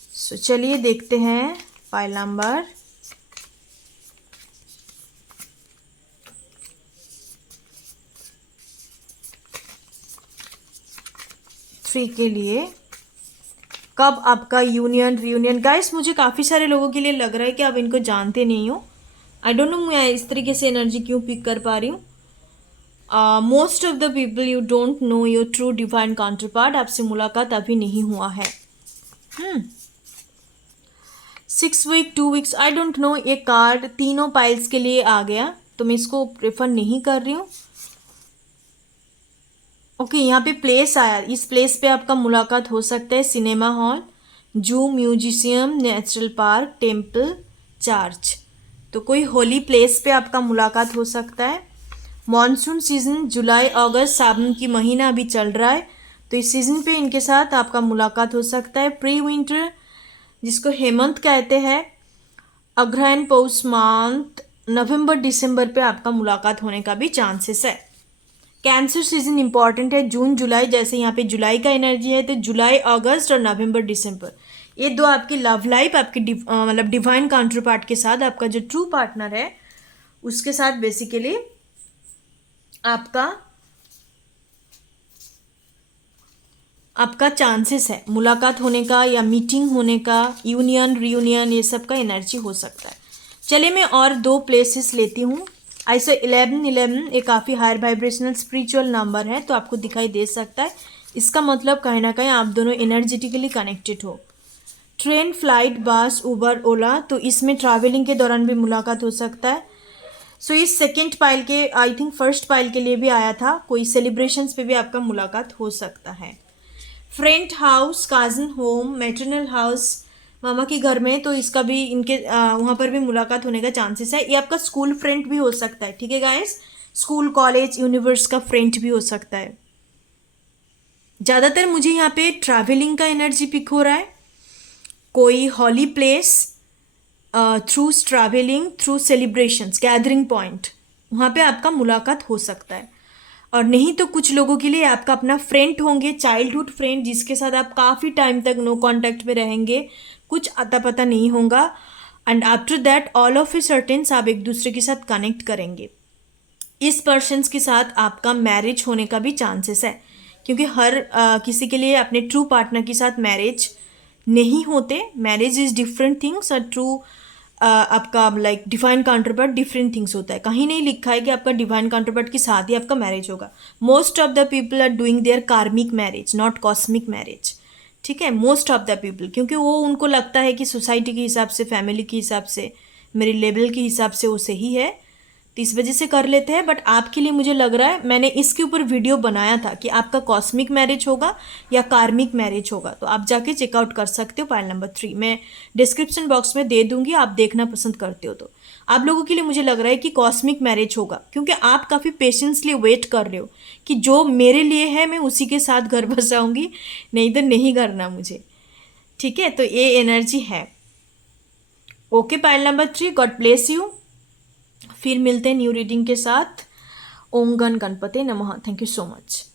सो चलिए देखते हैं पाइल नंबर 3 के लिए कब आपका यूनियन रियूनियन। गाइस मुझे काफ़ी सारे लोगों के लिए लग रहा है कि आप इनको जानते नहीं हो। आई डोंट नो मैं इस तरीके से एनर्जी क्यों पिक कर पा रही हूँ। Most of the people you don't know your true divine counterpart, आपसे मुलाकात अभी नहीं हुआ है। 6 week, 2 weeks, I don't know. ये कार्ड तीनों पाइल्स के लिए आ गया, तो मैं इसको प्रेफर नहीं कर रही हूँ। ओके, यहाँ पे प्लेस आया, इस प्लेस पे आपका मुलाकात हो सकता है। सिनेमा हॉल, जू, museum, natural park, temple, church, तो कोई होली प्लेस पे आपका मुलाकात हो सकता है। मॉनसून सीजन, जुलाई अगस्त सावन की महीना अभी चल रहा है, तो इस सीजन पे इनके साथ आपका मुलाकात हो सकता है। प्री विंटर, जिसको हेमंत कहते हैं, अग्रहण, पौष मंथ, नवंबर दिसंबर पे आपका मुलाकात होने का भी चांसेस है। कैंसर सीजन इंपॉर्टेंट है, जून जुलाई, जैसे यहाँ पे जुलाई का एनर्जी है, तो जुलाई अगस्त और नवंबर दिसंबर, ये दो आपकी लव लाइफ, आपकी मतलब डिवाइन काउंटर पार्ट के साथ आपका जो ट्रू पार्टनर है उसके साथ बेसिकली आपका चांसेस है मुलाकात होने का या मीटिंग होने का, यूनियन रियूनियन, ये सब का एनर्जी हो सकता है। चलिए मैं और 2 प्लेसेस लेती हूँ। ऐसे 11 एक काफ़ी हायर वाइब्रेशनल स्पिरिचुअल नंबर है, तो आपको दिखाई दे सकता है। इसका मतलब कहीं ना कहीं आप दोनों एनर्जेटिकली कनेक्टेड हो। ट्रेन, फ्लाइट, बस, उबर, ओला, तो इसमें ट्रैवलिंग के दौरान भी मुलाकात हो सकता है। सो इस सेकेंड पाइल के, आई थिंक फर्स्ट पाइल के लिए भी आया था, कोई सेलिब्रेशंस पे भी आपका मुलाकात हो सकता है। Friend house, cousin home, maternal house, मामा के घर में, तो इसका भी इनके वहाँ पर भी मुलाकात होने का चांसेस है। ये आपका स्कूल फ्रेंड भी हो सकता है, ठीक है गाइस, स्कूल, कॉलेज, यूनिवर्स का फ्रेंड भी हो सकता है। ज़्यादातर मुझे यहाँ पे ट्रैवलिंग का एनर्जी पिक हो रहा है, कोई holy place, through travelling, through celebrations, gathering point, वहाँ पे आपका मुलाकात हो सकता है। और नहीं तो कुछ लोगों के लिए आपका अपना फ्रेंड होंगे, चाइल्डहुड फ्रेंड, जिसके साथ आप काफ़ी टाइम तक नो कांटेक्ट में रहेंगे, कुछ अता पता नहीं होगा, and after that all of a sudden आप एक दूसरे के साथ कनेक्ट करेंगे। इस पर्सन के साथ आपका मैरिज होने का भी चांसेस है, क्योंकि हर किसी के लिए अपने ट्रू पार्टनर के साथ मैरिज नहीं होते। मैरिज इज़ डिफरेंट थिंग्स और ट्रू आपका like divine counterpart different things होता है। कहीं नहीं लिखा है कि आपका डिवाइन काउंटरपार्ट के साथ ही आपका मैरिज होगा। Most of the people are doing their karmic marriage, not cosmic marriage, ठीक है, मोस्ट ऑफ द पीपल, क्योंकि वो उनको लगता है कि सोसाइटी के हिसाब से, फैमिली के हिसाब से, मेरे लेवल के हिसाब से वो सही है, तो इस वजह से कर लेते हैं। बट आपके लिए मुझे लग रहा है, मैंने इसके ऊपर वीडियो बनाया था कि आपका कॉस्मिक मैरिज होगा या कार्मिक मैरिज होगा, तो आप जाके चेकआउट कर सकते हो। पाइल नंबर 3 मैं डिस्क्रिप्शन बॉक्स में दे दूंगी, आप देखना पसंद करते हो तो। आप लोगों के लिए मुझे लग रहा है कि कॉस्मिक मैरिज होगा, क्योंकि आप काफ़ी पेशेंसली वेट कर रहे हो कि जो मेरे लिए है मैं उसी के साथ घर बसाऊंगी, नहीं तो नहीं करना मुझे। ठीक है, तो ये एनर्जी है। Okay, pile number 3, God bless you. फिर मिलते हैं न्यू रीडिंग के साथ। ओम गण गणपते नमः। Thank you so much.